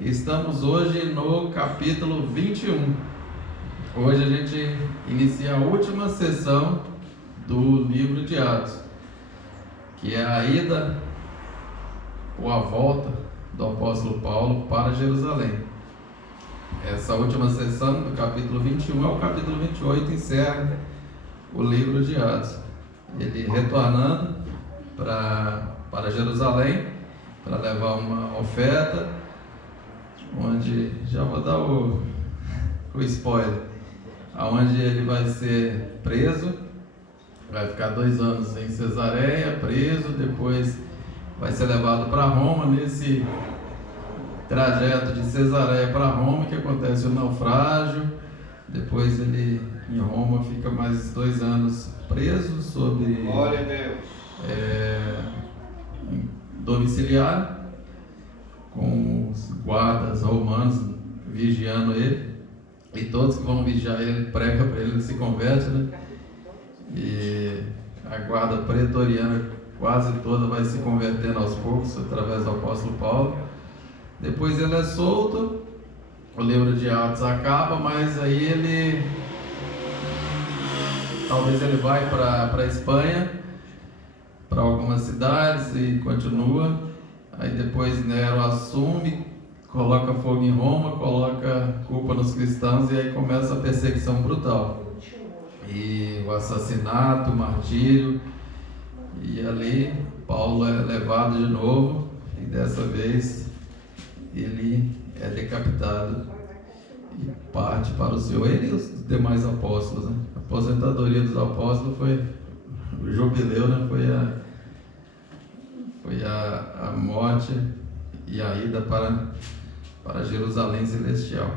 Estamos hoje no capítulo 21. Hoje a gente inicia a última sessão do livro de Atos, que é a ida ou a volta do apóstolo Paulo para Jerusalém. Essa última sessão do capítulo 21 é o capítulo 28, encerra o livro de Atos. Ele retornando para Jerusalém para levar uma oferta, onde, já vou dar o spoiler, aonde ele vai ser preso, vai ficar 2 anos em Cesareia, preso, depois vai ser levado para Roma. Nesse trajeto de Cesareia para Roma que acontece o naufrágio, depois ele em Roma fica mais 2 anos preso, sob glória a Deus, domiciliar, com os guardas romanos vigiando ele, e todos que vão vigiar ele pregam para ele, ele se converte, né? E a guarda pretoriana quase toda vai se convertendo aos poucos através do apóstolo Paulo. Depois ele é solto, o livro de Atos acaba, mas aí ele talvez ele vai para a Espanha, para algumas cidades, e continua. Aí depois Nero assume, coloca fogo em Roma, coloca culpa nos cristãos, e aí começa a perseguição brutal, e o assassinato, o martírio, e ali Paulo é levado de novo, e dessa vez ele é decapitado e parte para o Senhor. Ele e os demais apóstolos, né? A aposentadoria dos apóstolos foi o jubileu, né? Foi a morte e a ida para Jerusalém Celestial.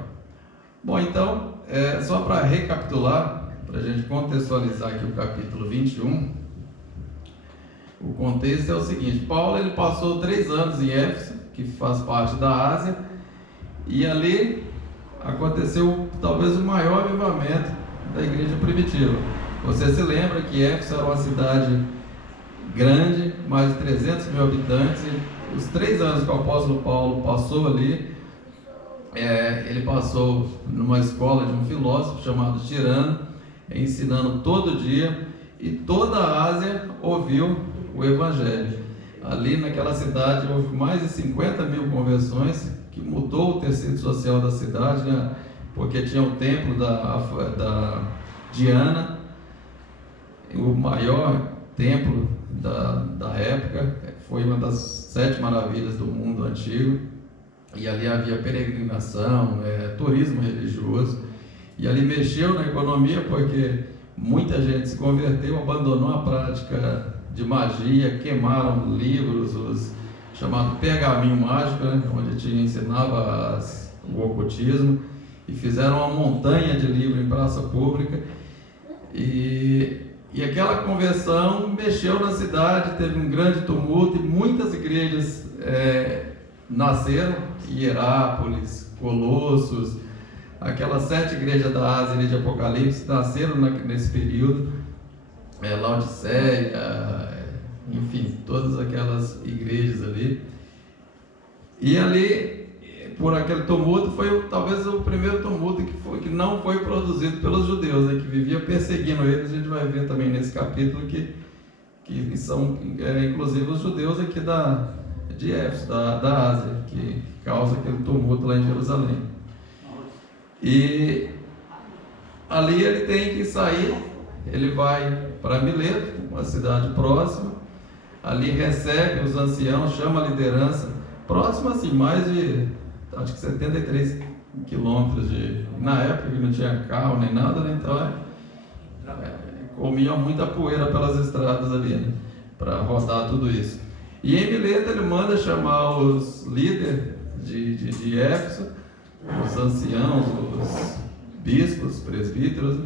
Bom, então, só para recapitular, para a gente contextualizar aqui o capítulo 21, o contexto é o seguinte: Paulo ele passou 3 anos em Éfeso, que faz parte da Ásia, e ali aconteceu talvez o maior avivamento da igreja primitiva. Você se lembra que Éfeso era uma cidade grande, mais de 300 mil habitantes, e os 3 anos que o apóstolo Paulo passou ali, ele passou numa escola de um filósofo chamado Tirano, ensinando todo dia, e toda a Ásia ouviu o Evangelho. Ali naquela cidade houve mais de 50 mil conversões, que mudou o tecido social da cidade, né? Porque tinha o templo da Diana, o maior templo da época, foi uma das 7 maravilhas do mundo antigo, e ali havia peregrinação, turismo religioso, e ali mexeu na economia, porque muita gente se converteu, abandonou a prática de magia, queimaram livros, os chamado pergaminho mágico, né, onde ensinava o ocultismo, e fizeram uma montanha de livros em praça pública, e aquela conversão mexeu na cidade, teve um grande tumulto, e muitas igrejas nasceram, Hierápolis, Colossos, aquelas 7 igrejas da Ásia de Apocalipse nasceram nesse período, Laodiceia, enfim, todas aquelas igrejas ali. E ali, por aquele tumulto, foi talvez o primeiro tumulto que não foi produzido pelos judeus, né, que viviam perseguindo eles. A gente vai ver também nesse capítulo que são inclusive os judeus aqui de Éfeso, da Ásia, que causa aquele tumulto lá em Jerusalém. E ali ele tem que sair, ele vai para Mileto, uma cidade próxima, ali recebe os anciãos, chama a liderança, próximo assim, mais de, acho que 73 quilômetros na época que não tinha carro nem nada, né? Então comia muita poeira pelas estradas ali, né? Para rodar tudo isso. E em Mileto ele manda chamar os líderes de Éfeso, os anciãos, os bispos, presbíteros,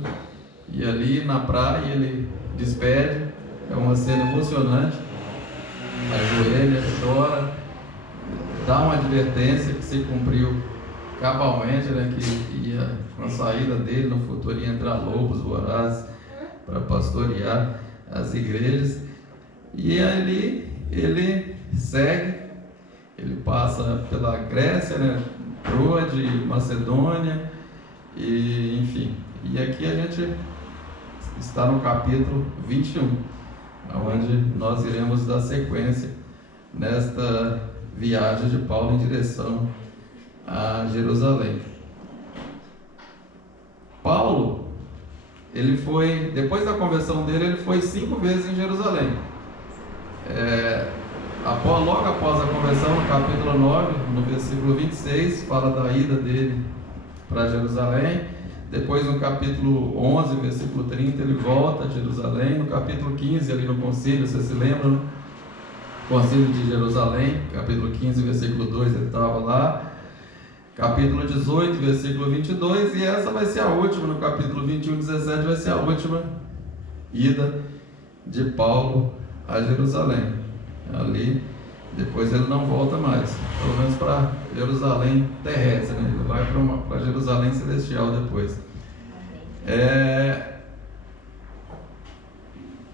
e ali na praia ele despede. É uma cena emocionante, ajoelha, chora, dá uma advertência que se cumpriu cabalmente, né, que ia, com a saída dele no futuro, ia entrar lobos vorazes para pastorear as igrejas. E ali ele segue, ele passa pela Grécia, né? Troade, Macedônia, e enfim. E aqui a gente está no capítulo 21, onde nós iremos dar sequência nesta viagem de Paulo em direção a Jerusalém. Paulo, ele foi, depois da conversão dele, ele foi 5 vezes em Jerusalém. Logo após a conversão, no capítulo 9, no versículo 26, fala da ida dele para Jerusalém. Depois, no capítulo 11, versículo 30, ele volta a Jerusalém. No capítulo 15, ali no concílio, vocês se lembram? Concílio de Jerusalém, capítulo 15, versículo 2, ele estava lá. Capítulo 18, versículo 22, e essa vai ser a última, no capítulo 21, 17, vai ser a última ida de Paulo a Jerusalém. Ali, depois ele não volta mais, pelo menos para Jerusalém terrestre, né? Ele vai para Jerusalém celestial depois.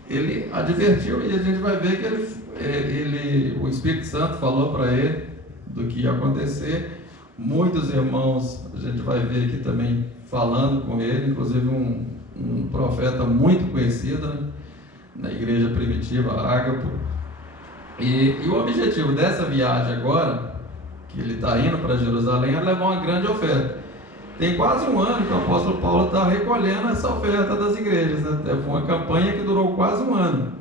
Ele advertiu, e a gente vai ver que o Espírito Santo falou para ele do que ia acontecer. Muitos irmãos, a gente vai ver aqui também falando com ele, inclusive um profeta muito conhecido, né, na igreja primitiva, Ágapo. E o objetivo dessa viagem agora, que ele está indo para Jerusalém, é levar uma grande oferta. Tem quase um ano que o apóstolo Paulo está recolhendo essa oferta das igrejas, né? Foi uma campanha que durou quase um ano.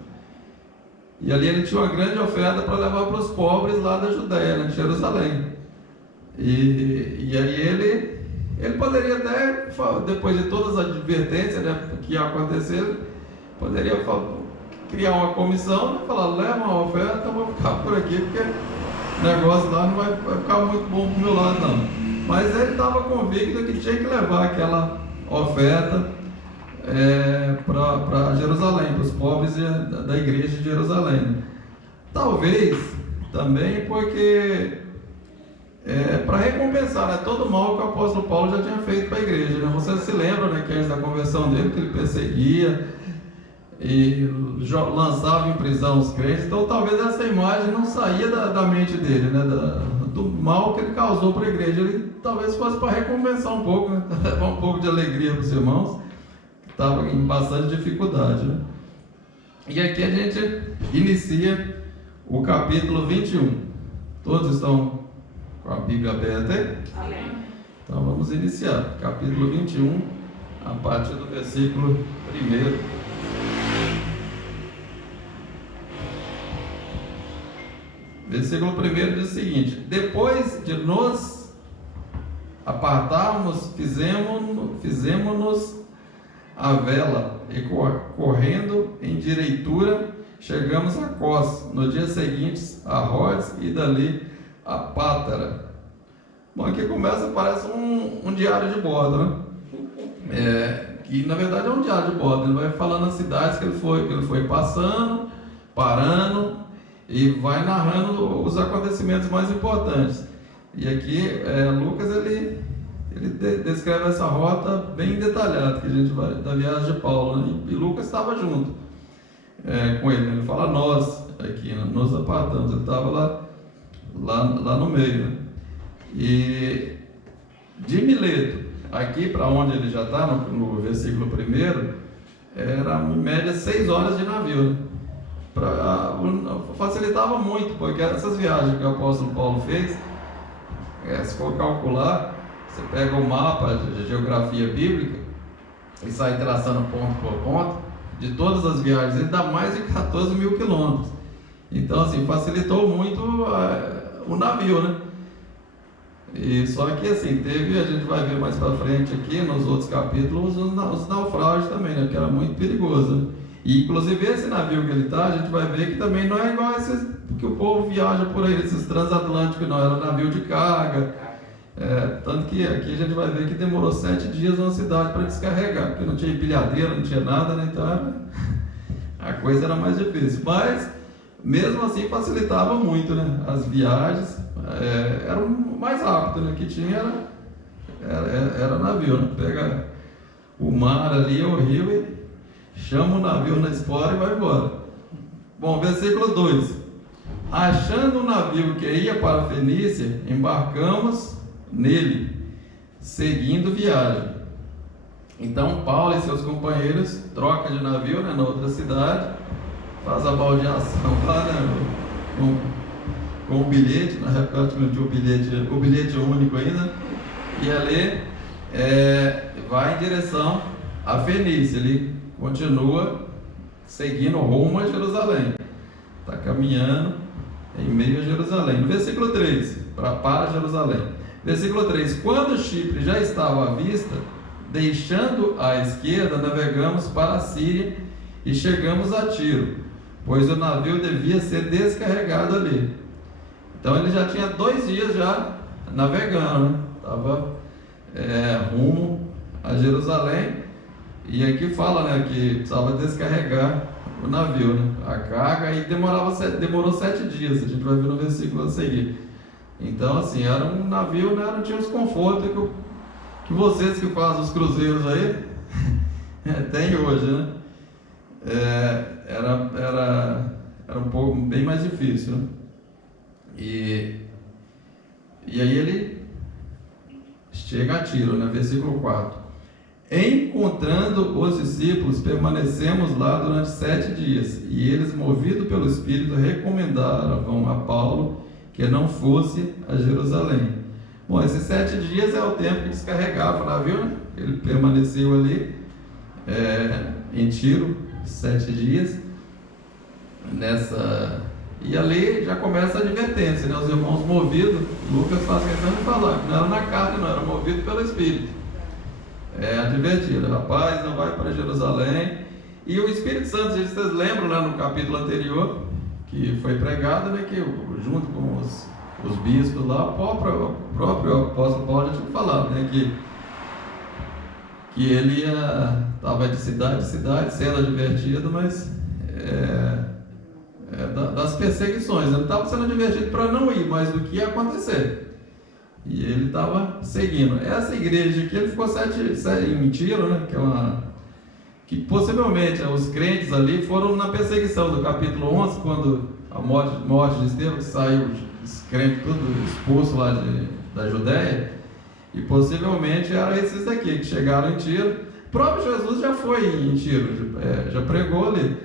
E ali ele tinha uma grande oferta para levar para os pobres lá da Judéia, né, de Jerusalém. E aí ele poderia até, depois de todas as advertências, né, que ia acontecer, poderia criar uma comissão, né, falar, leva uma oferta, eu vou ficar por aqui, porque o negócio lá não vai ficar muito bom para o meu lado não. Mas ele estava convicto que tinha que levar aquela oferta para Jerusalém, para os pobres da igreja de Jerusalém. Talvez também porque para recompensar, né, todo o mal que o apóstolo Paulo já tinha feito para a igreja, né? Vocês se lembram, né, que antes da conversão dele, que ele perseguia e lançava em prisão os crentes. Então talvez essa imagem não saía da mente dele, né, do mal que ele causou para a igreja. Ele talvez fosse para recompensar um pouco, né, levar um pouco de alegria para os irmãos que estavam em bastante dificuldade, né? E aqui a gente inicia o capítulo 21. Todos estão com a Bíblia aberta aí? Amém. Então vamos iniciar, capítulo 21, a partir do versículo 1. Versículo 1 diz o seguinte: depois de nos apartarmos, fizemos-nos a vela, e correndo em direitura, chegamos a Cós, no dia seguinte a Rhodes, e dali a Pátara. Bom, aqui começa, parece um diário de bordo, né? Que na verdade é um diário de bordo. Ele vai falando as cidades que ele foi passando, parando, e vai narrando os acontecimentos mais importantes. E aqui Lucas ele descreve essa rota bem detalhada, que a gente vai, da viagem de Paulo, né? E Lucas estava junto com ele, né? Ele fala nós aqui, né? Nos apartamos, ele estava lá no meio, né? E de Mileto aqui para onde ele já está, no versículo 1, era em média 6 horas de navio, né? Facilitava muito, porque essas viagens que o apóstolo Paulo fez, se for calcular, você pega o mapa de geografia bíblica e sai traçando ponto por ponto de todas as viagens, ele dá mais de 14 mil quilômetros. Então assim, facilitou muito o navio, né? E só que assim, a gente vai ver mais para frente aqui nos outros capítulos os naufrágios também, né? Que era muito perigoso, né? E inclusive esse navio que ele está, a gente vai ver que também não é igual a esses que o povo viaja por aí, esses transatlânticos, não, era navio de carga. Tanto que aqui a gente vai ver que demorou 7 dias numa cidade para descarregar, porque não tinha empilhadeira, não tinha nada, né? Então a coisa era mais difícil, mas mesmo assim facilitava muito, né? As viagens eram mais rápido, né? Que tinha era navio, né? Pega o mar ali, o rio, e chama o navio na espora e vai embora. Bom, versículo 2. Achando um navio que ia para a Fenícia, embarcamos nele, seguindo viagem. Então Paulo e seus companheiros trocam de navio, né, na outra cidade, faz a baldeação lá, né, com o bilhete. Na época não tinha o bilhete único ainda, e ali vai em direção à Fenícia. Ele continua seguindo rumo a Jerusalém, está caminhando em meio a Jerusalém. No versículo 3, para Jerusalém. Versículo 3: quando Chipre já estava à vista, deixando à esquerda, navegamos para a Síria e chegamos a Tiro, pois o navio devia ser descarregado ali. Então ele já tinha 2 dias já navegando, né? Estava rumo a Jerusalém, e aqui fala, né, que precisava descarregar o navio, né, a carga, e demorou 7 dias, a gente vai ver no versículo a seguir. Então assim, era um navio, né, não tinha os confortos que vocês que fazem os cruzeiros aí tem hoje, né? Era um pouco bem mais difícil, né? E aí ele chega a Tiro, né? Versículo 4: encontrando os discípulos, permanecemos lá durante 7 dias, e eles, movidos pelo Espírito, recomendaram a Paulo que não fosse a Jerusalém. Bom, esses 7 dias é o tempo que descarregava o navio, né? Ele permaneceu ali em Tiro 7 dias e ali já começa a advertência, né? Os irmãos movidos, Lucas faz questão de falar que não era na carne, não, era movido pelo Espírito. Advertido: rapaz, não vai para Jerusalém. E o Espírito Santo, vocês lembram lá no capítulo anterior que foi pregado, né, que junto com os bispos lá, o próprio apóstolo Paulo já tinha falado, né, que ele estava de cidade em cidade sendo advertido, mas das perseguições. Ele estava sendo advertido para não ir, mas do que ia acontecer. E ele estava seguindo. Essa igreja aqui, ele ficou 7 em Tiro, né, que possivelmente os crentes ali foram na perseguição do capítulo 11, quando a morte de Estevão, que saiu os crentes tudo expulso lá da Judéia, e possivelmente eram esses daqui que chegaram em Tiro. O próprio Jesus já foi em Tiro, já pregou ali.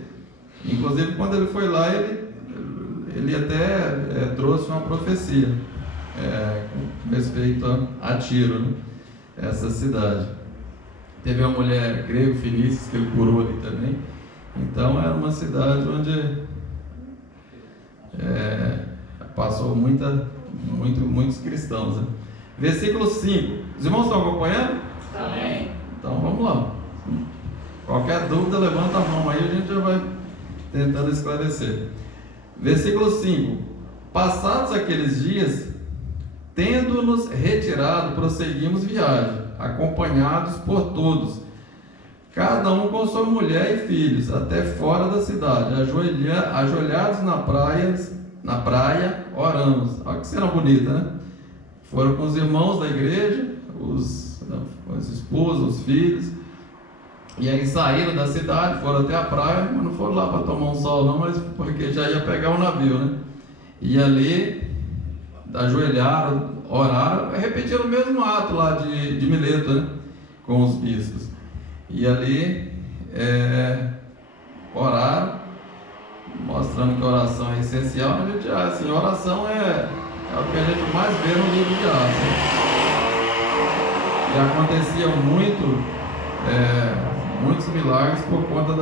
Inclusive, quando ele foi lá, ele até trouxe uma profecia com respeito a Tiro, né? Essa cidade. Teve uma mulher grega, Fenícia, que ele curou ali também. Então era uma cidade onde passou muitos cristãos, né? Versículo 5. Os irmãos estão acompanhando? Amém. Então vamos lá. Qualquer dúvida, levanta a mão aí, a gente já vai tentando esclarecer. Versículo 5: passados aqueles dias, tendo-nos retirado, prosseguimos viagem, acompanhados por todos, cada um com sua mulher e filhos, até fora da cidade, ajoelhados na praia, oramos. Olha que cena bonita, né? Foram com os irmãos da igreja, as esposas, os filhos, e aí saíram da cidade, foram até a praia, mas não foram lá para tomar um sol não, mas porque já ia pegar o navio, né? E ali ajoelharam, oraram, repetiram o mesmo ato lá de Mileto, né? Com os bispos. E ali oraram, mostrando que a oração é essencial. A gente assim, a oração é o que a gente mais vê no livro de Atos, né? E aconteciam muitos milagres por conta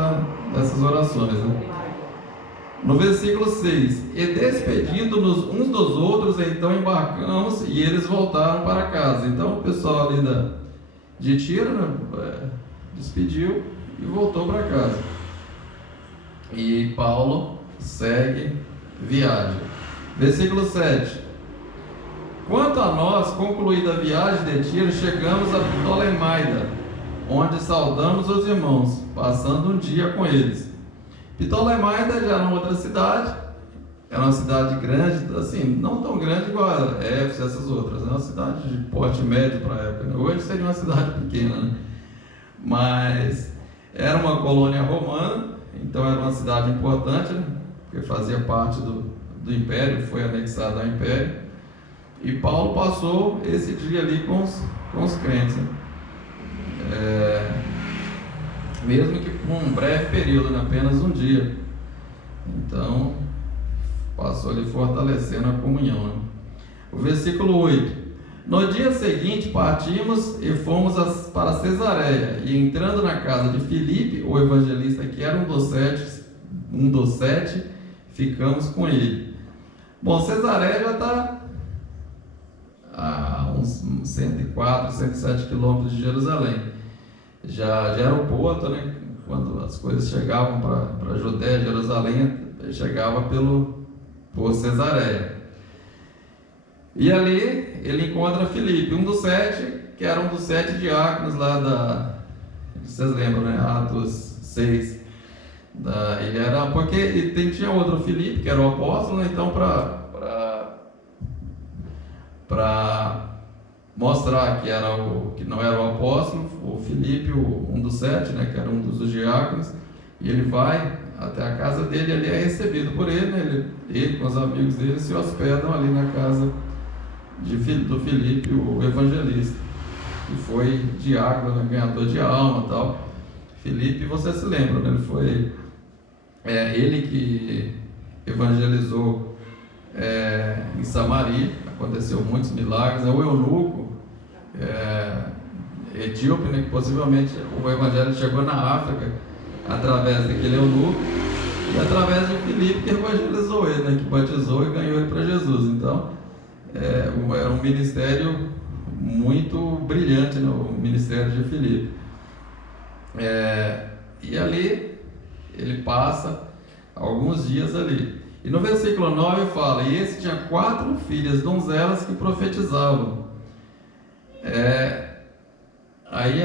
dessas orações, né? No versículo 6: e despedindo-nos uns dos outros, então embarcamos, e eles voltaram para casa. Então o pessoal ali de Tiro, né, despediu e voltou para casa. E Paulo segue viagem. Versículo 7: quanto a nós, concluída a viagem de Tiro, chegamos a Ptolemaida, onde saudamos os irmãos, passando um dia com eles. Ptolemaida já era uma outra cidade, era uma cidade grande, assim, não tão grande igual a Éfeso e essas outras, né? Uma cidade de porte médio para a época, né? Hoje seria uma cidade pequena, né? Mas era uma colônia romana, então era uma cidade importante, né? Porque fazia parte do Império, foi anexado ao Império, e Paulo passou esse dia ali com os crentes, né? Mesmo que por um breve período, né? Apenas um dia. Então, passou ali fortalecendo a comunhão, né? O versículo 8: no dia seguinte partimos e fomos para Cesareia, e entrando na casa de Filipe, o evangelista, que era um dos sete, ficamos com ele. Bom, Cesareia já está a uns 104, 107 quilômetros de Jerusalém. Já era o porto, né? Quando as coisas chegavam para a Judéia, Jerusalém, chegava por Cesareia. E ali ele encontra Filipe, um dos sete, que era um dos 7 diáconos lá vocês lembram, né? Atos 6. Ele era, porque tinha outro Filipe, que era o apóstolo, né? Então para mostrar que não era o apóstolo, o Filipe, um dos 7, né? Que era um dos diáconos, e ele vai até a casa dele, ele é recebido por ele, né? Ele com os amigos dele se hospedam ali na casa do Filipe, o evangelista, que foi diácono, né, ganhador de alma e tal. Filipe, você se lembra, né? Ele foi ele que evangelizou em Samaria, aconteceu muitos milagres, né? O eunuco etíope, né, que possivelmente o evangelho chegou na África através daquele eunuco, e através de Filipe, que evangelizou ele, né, que batizou e ganhou ele para Jesus. Então era um ministério muito brilhante, né, o ministério de Filipe. E ali ele passa alguns dias ali. E no versículo 9 fala: e esse tinha 4 filhas donzelas que profetizavam. Aí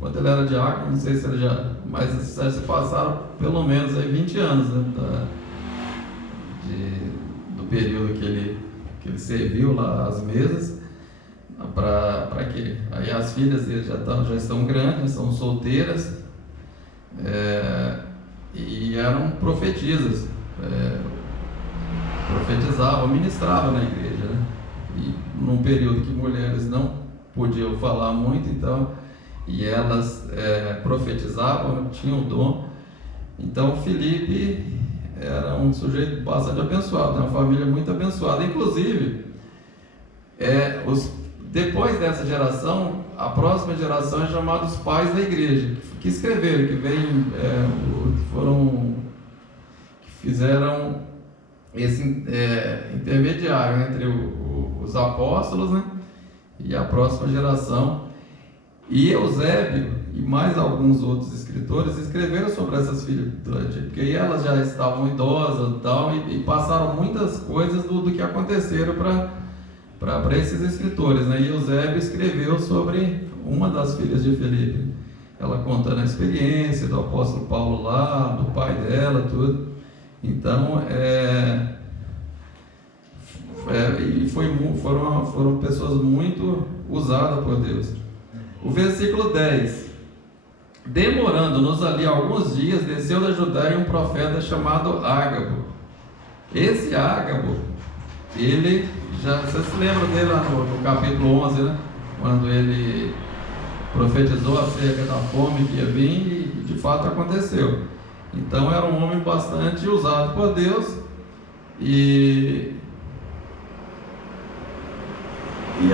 quando ele era diácono, não sei se ele já, mas se passaram pelo menos aí 20 anos, né, do período que ele serviu lá às mesas. Para quê? Aí as filhas dele já estão grandes, são solteiras, e eram profetisas, profetizavam, ministravam na igreja, né? E num período que mulheres não podiam falar muito, então, e elas profetizavam, tinham o dom. Então Filipe era um sujeito bastante abençoado, uma família muito abençoada. Inclusive, depois dessa geração, a próxima geração é chamada os pais da igreja, que escreveram, que fizeram esse intermediário entre os apóstolos, né, e a próxima geração. E Eusébio e mais alguns outros escritores escreveram sobre essas filhas, porque elas já estavam idosas e passaram muitas coisas do que aconteceram para esses escritores, né? E Eusébio escreveu sobre uma das filhas de Filipe, ela contando a experiência do apóstolo Paulo lá, do pai dela, tudo. Então, foram pessoas muito usadas por Deus. O versículo 10: demorando-nos ali alguns dias, desceu da Judéia um profeta chamado Ágabo. Esse Ágabo, vocês se lembram dele lá no capítulo 11, né? Quando ele profetizou acerca da fome que ia vir, e de fato aconteceu. Então era um homem bastante usado por Deus, e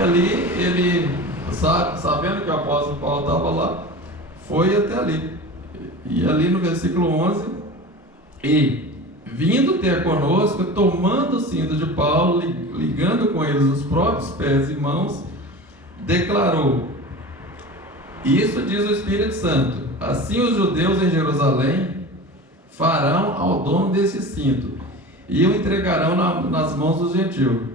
ali ele, sabendo que o apóstolo Paulo estava lá, foi até ali. E ali no versículo 11: e vindo ter conosco, tomando o cinto de Paulo, ligando com eles os próprios pés e mãos, declarou: isso diz o Espírito Santo, assim os judeus em Jerusalém farão ao dono desse cinto, e o entregarão nas mãos dos gentios.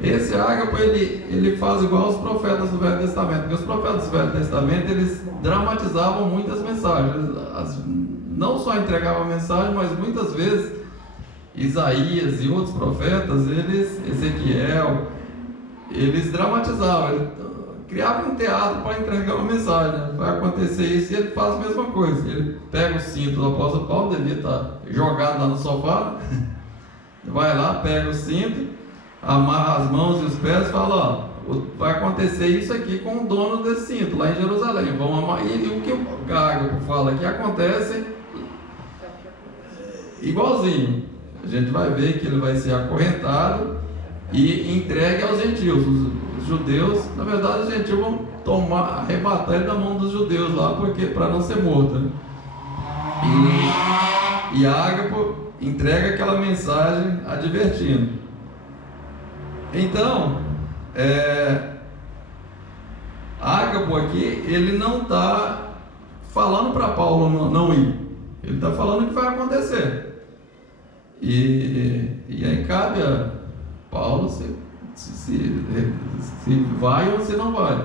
Esse Ágabo, ele faz igual aos profetas do Velho Testamento, porque os profetas do Velho Testamento, eles dramatizavam muitas mensagens, não só entregavam a mensagem, mas muitas vezes Isaías e outros profetas, Ezequiel, eles dramatizavam, criava um teatro para entregar uma mensagem. Vai acontecer isso, e ele faz a mesma coisa. Ele pega o cinto do apóstolo Paulo, devia estar jogado lá no sofá, vai lá, pega o cinto, amarra as mãos e os pés e fala: ó, vai acontecer isso aqui com o dono desse cinto, lá em Jerusalém. Vão amar. E o que o Ágapo fala que acontece igualzinho. A gente vai ver que ele vai ser acorrentado e entregue aos gentios. Os judeus, na verdade, os gentios vão arrebatar ele da mão dos judeus lá, porque para não ser morto, né? E Ágapo entrega aquela mensagem advertindo. Então, Ágapo aqui, ele não está falando para Paulo não ir. Ele está falando o que vai acontecer. E aí cabe a Paulo se vai ou se não vai.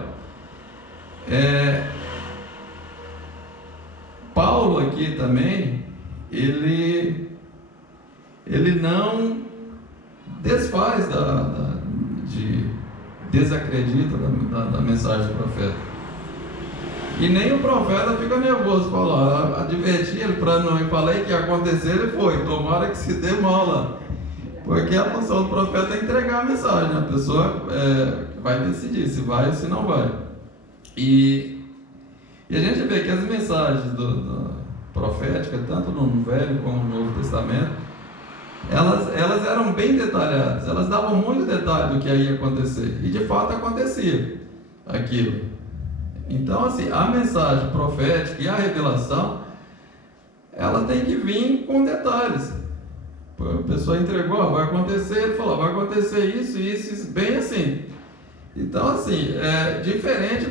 Paulo aqui também, ele não desfaz desacredita da mensagem do profeta. E nem o profeta fica nervoso, fala, adverti ele para não ir, falei que ia acontecer, ele foi, tomara que se dê mal lá. Porque a função do profeta é entregar a mensagem, né? A pessoa vai decidir se vai ou se não vai. E a gente vê que as mensagens proféticas, tanto no Velho como no Novo Testamento, elas eram bem detalhadas, elas davam muito detalhe do que ia acontecer, e de fato acontecia aquilo. Então, assim, a mensagem profética e a revelação, ela tem que vir com detalhes. A pessoa entregou, vai acontecer, ele falou, vai acontecer isso, bem assim. Então, assim, diferente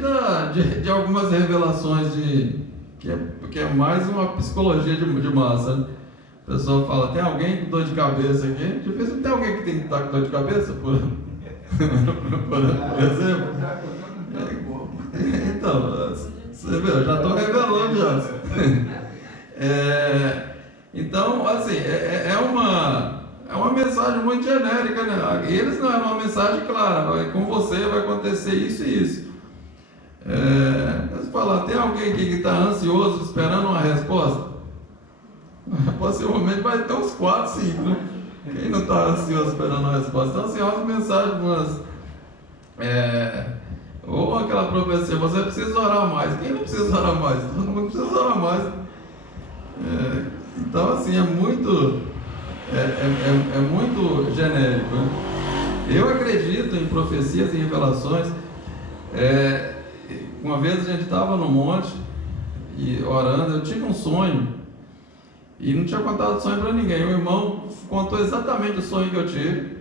de algumas revelações que é mais uma psicologia de massa. A pessoa fala, tem alguém com dor de cabeça aqui? Difícil, tem alguém que tem que estar com dor de cabeça, por exemplo? Então, você vê, eu já estou revelando já. Então, assim, é uma mensagem muito genérica, né? Eles não eram uma mensagem clara, com você vai acontecer isso e isso. Você fala, tem alguém aqui que está ansioso esperando uma resposta? Possivelmente vai ter uns 4, 5, né? Quem não está ansioso esperando uma resposta? Então, assim, é uma mensagem, ou aquela profecia, você precisa orar mais. Quem não precisa orar mais? Todo mundo precisa orar mais. Então, assim, é muito genérico, né? Eu acredito em profecias e revelações. Uma vez a gente estava no monte e orando, eu tive um sonho e não tinha contado o sonho para ninguém. O irmão contou exatamente o sonho que eu tive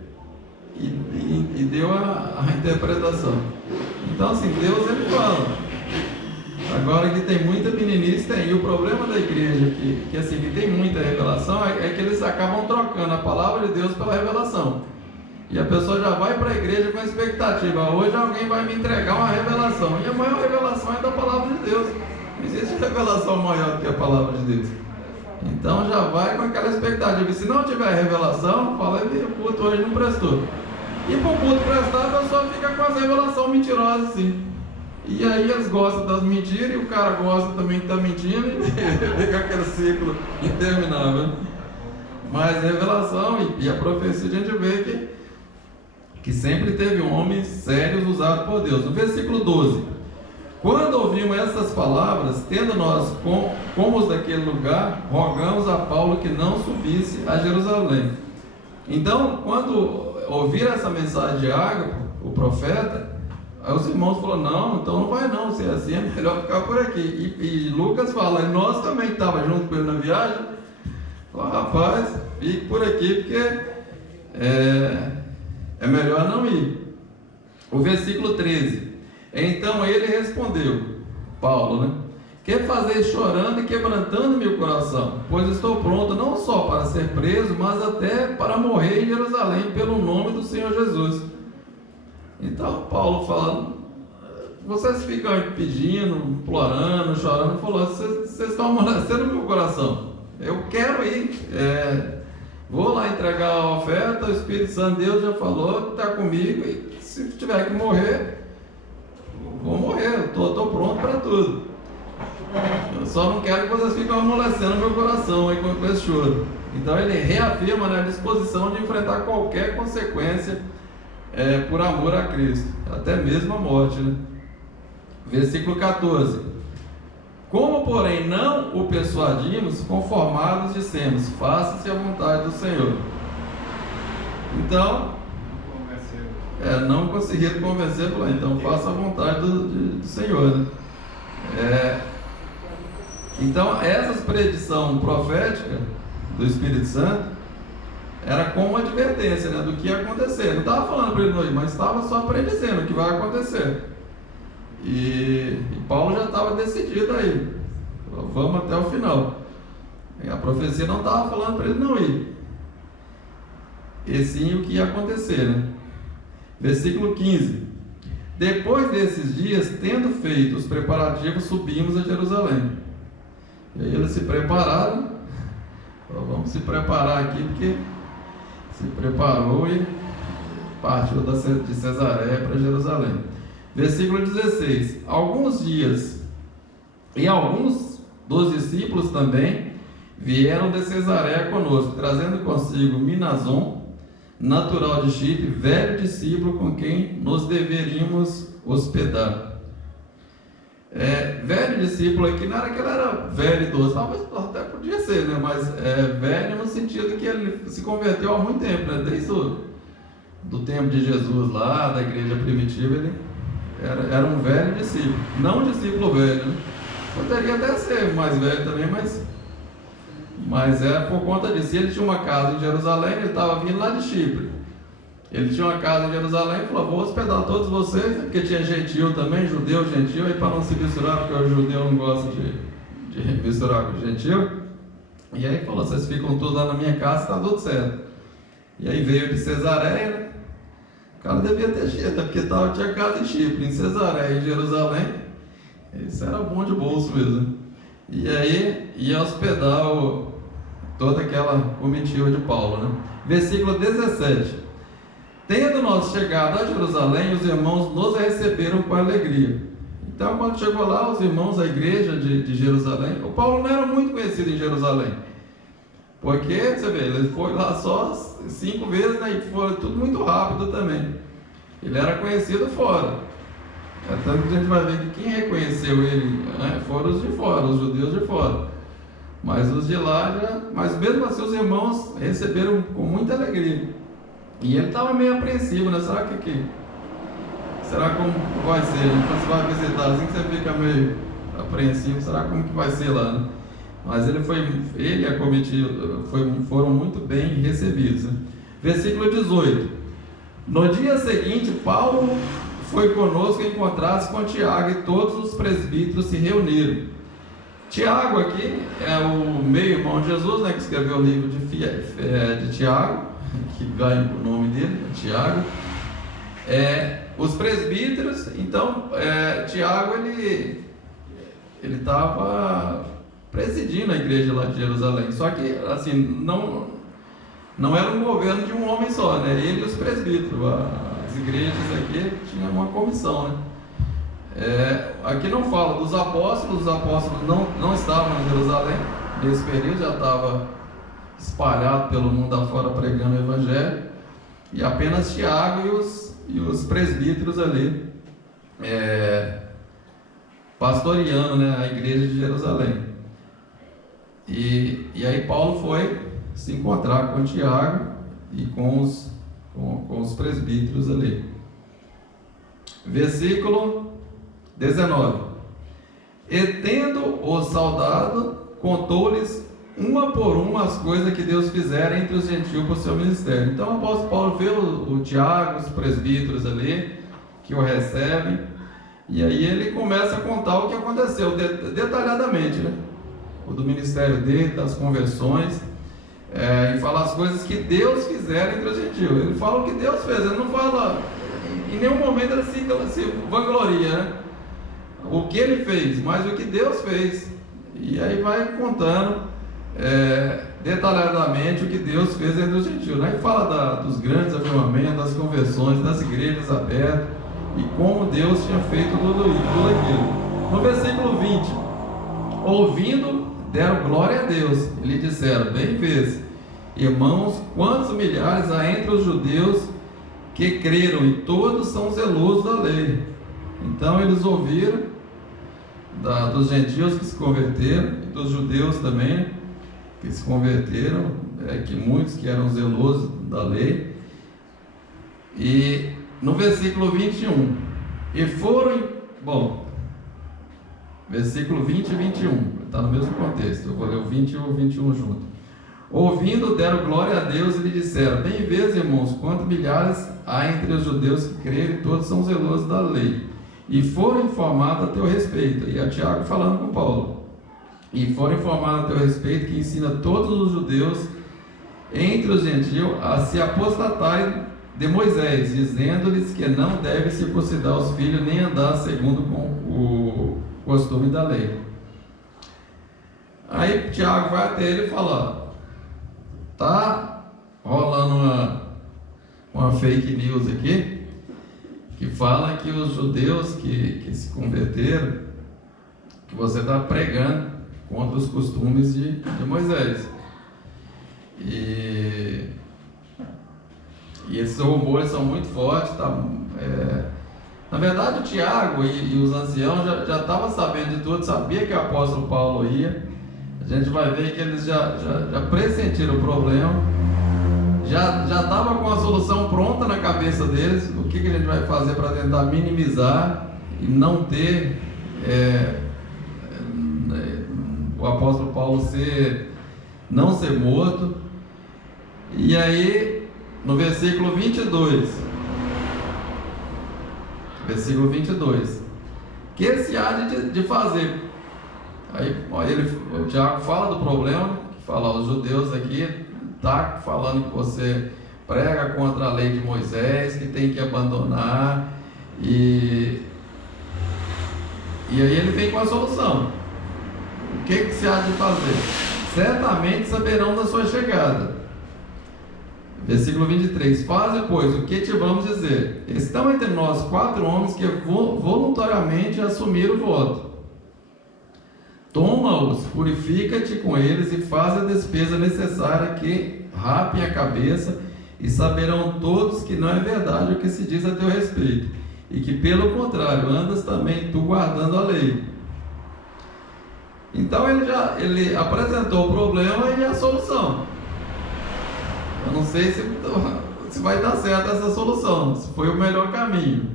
e deu a interpretação. Então, assim, Deus, ele fala. Agora que tem muita meninice, tem. E o problema da igreja, que tem muita revelação, é que eles acabam trocando a palavra de Deus pela revelação. E a pessoa já vai para a igreja com a expectativa, hoje alguém vai me entregar uma revelação. E a maior revelação é da palavra de Deus. Não existe revelação maior do que a palavra de Deus. Então já vai com aquela expectativa. E se não tiver revelação, fala, o culto hoje não prestou. E para o culto prestar, a pessoa fica com as revelações mentirosas assim. E aí eles gostam das mentiras e o cara gosta também de estar mentindo e fica aquele ciclo interminável. Mas revelação e a profecia a gente vê que sempre teve homens sérios usados por Deus. No versículo 12: quando ouvimos essas palavras, tendo nós como os daquele lugar, rogamos a Paulo que não subisse a Jerusalém. Então, quando ouviram essa mensagem de Ágapo, o profeta, aí os irmãos falaram, não, então não vai não, se é assim é melhor ficar por aqui. E Lucas fala, e nós também estávamos junto com ele na viagem, falaram, rapaz, fique por aqui, porque é melhor não ir. O versículo 13, então ele respondeu, Paulo, né? Que fazeis chorando e quebrantando meu coração? Pois estou pronto não só para ser preso, mas até para morrer em Jerusalém pelo nome do Senhor Jesus. Então Paulo fala, vocês ficam pedindo, implorando, chorando, falou, vocês estão amolecendo meu coração. Eu quero ir, vou lá entregar a oferta, o Espírito Santo de Deus já falou, está comigo, e se tiver que morrer, vou morrer, estou pronto para tudo. Eu só não quero que vocês fiquem amolecendo meu coração aí com esse choro. Então ele reafirma, né, a disposição de enfrentar qualquer consequência por amor a Cristo, até mesmo a morte, né? Versículo 14: como, porém, não o persuadimos, conformados dissemos, faça-se a vontade do Senhor. Então, não conseguiram convencer, falou, então faça a vontade do Senhor, né? Então, essa predição profética do Espírito Santo era como uma advertência, né, do que ia acontecer. Não estava falando para ele, mas estava só predizendo o que vai acontecer. E Paulo já estava decidido aí, vamos até o final. A profecia não estava falando para ele não ir, e sim o que ia acontecer, né? Versículo 15: depois desses dias, tendo feito os preparativos, subimos a Jerusalém. E aí eles se prepararam. Vamos se preparar aqui, porque se preparou e partiu de Cesareia para Jerusalém. Versículo 16: alguns dias e alguns dos discípulos também vieram de Cesareia conosco, trazendo consigo Minason, natural de Chipre, velho discípulo com quem nos deveríamos hospedar. Velho discípulo aqui não era que ele era velho idoso, talvez até podia ser, né? Mas velho no sentido que ele se converteu há muito tempo, né? Desde do tempo de Jesus lá, da igreja primitiva, ele era um velho discípulo, não um discípulo velho, né? Poderia até ser mais velho também, mas é por conta disso. Ele tinha uma casa em Jerusalém, ele estava vindo lá de Chipre. Ele tinha uma casa em Jerusalém e falou, vou hospedar todos vocês, porque tinha gentil também, judeu, gentil, aí para não se misturar, porque o judeu não gosta de misturar com o gentil. E aí falou, vocês ficam todos lá na minha casa, está tudo certo. E aí veio de Cesareia, né? O cara devia ter jeito, porque tinha casa em Chipre, em Cesareia, em Jerusalém. Isso era bom de bolso mesmo. E aí ia hospedar toda aquela comitiva de Paulo, né? Versículo 17: tendo nós chegado a Jerusalém, os irmãos nos receberam com alegria. Então, quando chegou lá, os irmãos da igreja de Jerusalém, o Paulo não era muito conhecido em Jerusalém, porque, você vê, ele foi lá só 5 vezes, né, e foi tudo muito rápido também. Ele era conhecido fora. Tanto que a gente vai ver que quem reconheceu ele, né, foram os de fora, os judeus de fora. Mas os de lá mas mesmo assim os irmãos receberam com muita alegria. E ele estava meio apreensivo, né? Será como vai ser? Quando você vai visitar, assim que você fica meio apreensivo, será como que vai ser lá, né? Mas ele e a comitiva foram muito bem recebidos, né? Versículo 18: no dia seguinte, Paulo foi conosco encontrar-se com Tiago, e todos os presbíteros se reuniram. Tiago aqui é o meio-irmão de Jesus, né? Que escreveu o livro de Tiago, que ganha o nome dele, Tiago. Os presbíteros, então, Tiago, ele estava presidindo a igreja lá de Jerusalém, só que, assim, não era um governo de um homem só, né? Ele e os presbíteros, as igrejas aqui tinham uma comissão, né? Aqui não fala dos apóstolos, os apóstolos não estavam em Jerusalém, nesse período já estava espalhado pelo mundo afora pregando o evangelho, e apenas Tiago e os presbíteros ali pastoreando, né, a igreja de Jerusalém. E aí Paulo foi se encontrar com Tiago e com os presbíteros ali. Versículo 19: e tendo-o saudado, contou-lhes uma por uma as coisas que Deus fizera entre os gentios por seu ministério. Então o apóstolo Paulo vê o Tiago, os presbíteros ali, que o recebem, e aí ele começa a contar o que aconteceu, detalhadamente, né? O do ministério dele, das conversões, e fala as coisas que Deus fizera entre os gentios. Ele fala o que Deus fez, ele não fala, em nenhum momento ele se vangloria, né? O que ele fez, mas o que Deus fez. E aí vai contando detalhadamente o que Deus fez entre os gentios, né? E fala dos grandes avivamentos, das conversões, das igrejas abertas, e como Deus tinha feito tudo aquilo. No versículo 20, ouvindo, deram glória a Deus e lhe disseram: bem vês, irmãos, quantos milhares há entre os judeus que creram, e todos são zelosos da lei. Então eles ouviram dos gentios que se converteram, e dos judeus também que se converteram, que muitos que eram zelosos da lei. E no versículo 21, e foram, versículo 20 e 21, está no mesmo contexto, eu vou ler o 20 e o 21 junto. Ouvindo, deram glória a Deus e lhe disseram: bem vês, irmãos, quantos milhares há entre os judeus que creram, e todos são zelosos da lei, e foram informados a teu respeito. E a Tiago falando com Paulo: e foram informados a teu respeito, que ensina todos os judeus entre os gentios a se apostatarem de Moisés, dizendo-lhes que não deve circuncidar os filhos, nem andar segundo com o costume da lei. Aí Tiago vai até ele e fala: tá rolando uma fake news aqui, que fala que os judeus que se converteram, que você está pregando contra os costumes de Moisés. E esses rumores são muito fortes. Na verdade, o Tiago e os anciãos já estavam sabendo de tudo, sabia que o apóstolo Paulo ia. A gente vai ver que eles já pressentiram o problema, já estava com a solução pronta na cabeça deles. O que a gente vai fazer para tentar minimizar e não ter o apóstolo Paulo não ser morto. E aí, no versículo 22, que se há de fazer? Aí o Tiago fala do problema, que fala: os judeus aqui está falando que você prega contra a lei de Moisés, que tem que abandonar, e aí ele vem com a solução. O que se há de fazer? Certamente saberão da sua chegada. Versículo 23: faze, pois, o que te vamos dizer. Estão entre nós 4 homens que voluntariamente assumiram o voto. Toma-os, purifica-te com eles e faz a despesa necessária, que rapem a cabeça, e saberão todos que não é verdade o que se diz a teu respeito, e que pelo contrário andas também tu guardando a lei. Então ele apresentou o problema e a solução. Eu não sei se vai dar certo essa solução, se foi o melhor caminho,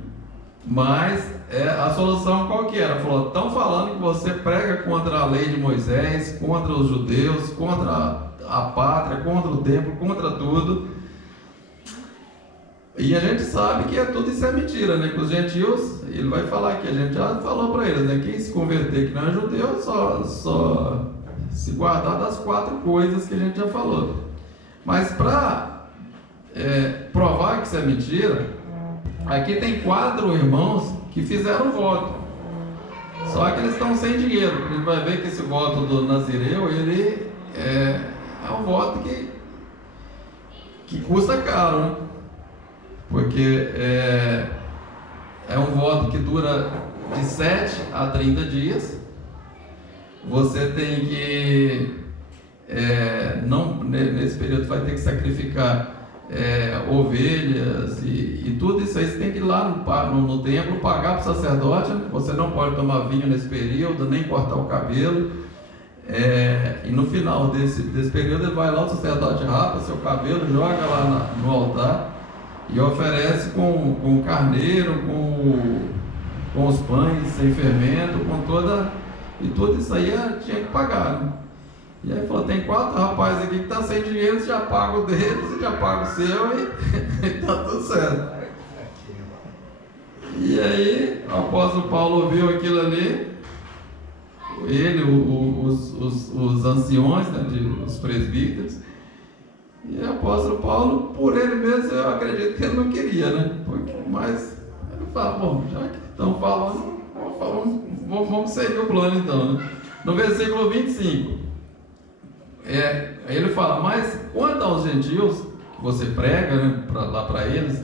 mas a solução qual que era? Falou: estão falando que você prega contra a lei de Moisés, contra os judeus, contra a pátria, contra o templo, contra tudo. E a gente sabe que tudo isso é mentira, né? Que os gentios, ele vai falar aqui, a gente já falou para eles, né? Quem se converter que não é judeu, só se guardar das 4 coisas que a gente já falou. Mas para provar que isso é mentira, aqui tem 4 irmãos que fizeram voto, só que eles estão sem dinheiro. A gente vai ver que esse voto do Nazireu, ele é um voto que custa caro, né? Porque é um voto que dura de 7 a 30 dias. Você tem que nesse período vai ter que sacrificar ovelhas e tudo isso aí. Você tem que ir lá no templo pagar para o sacerdote. Você não pode tomar vinho nesse período, nem cortar o cabelo. E no final desse período, ele vai lá, o sacerdote rapa seu cabelo, joga lá no altar e oferece com o carneiro, com os pães sem fermento, e tudo isso aí tinha que pagar, né? E aí falou: tem 4 rapazes aqui que estão sem dinheiro, você já paga o deles, você já paga o seu e está tudo certo. E aí o apóstolo Paulo ouviu aquilo ali, ele, os anciões, né, os presbíteros, e o apóstolo Paulo, por ele mesmo, eu acredito que ele não queria, né? Mas ele fala: bom, já que estão falando, vamos seguir o plano então, né? No versículo 25, ele fala: mas quanto aos gentios que você prega, né, lá para eles,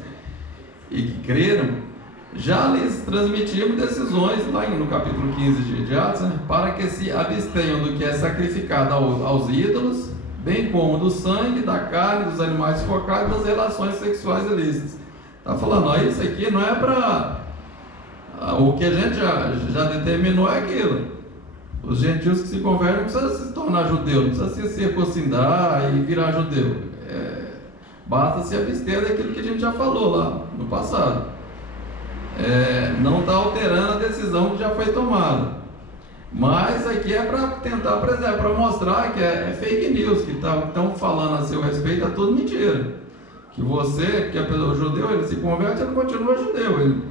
e que creram, Já lhes transmitimos decisões, lá no capítulo 15 de Atos, né, para que se abstenham do que é sacrificado aos ídolos, bem como do sangue, da carne, dos animais sufocados e das relações sexuais ilícitas. Está falando, ó, isso aqui não é para... O que a gente já determinou é aquilo. Os gentios que se convertem não precisam se tornar judeu, não precisa se circuncidar e virar judeu. Basta se abster daquilo que a gente já falou lá no passado. Não está alterando a decisão que já foi tomada. Mas aqui é para tentar preservar, para mostrar que é fake news, que estão falando a seu respeito, é tudo mentira. Que você, que o judeu, ele se converte, ele continua judeu.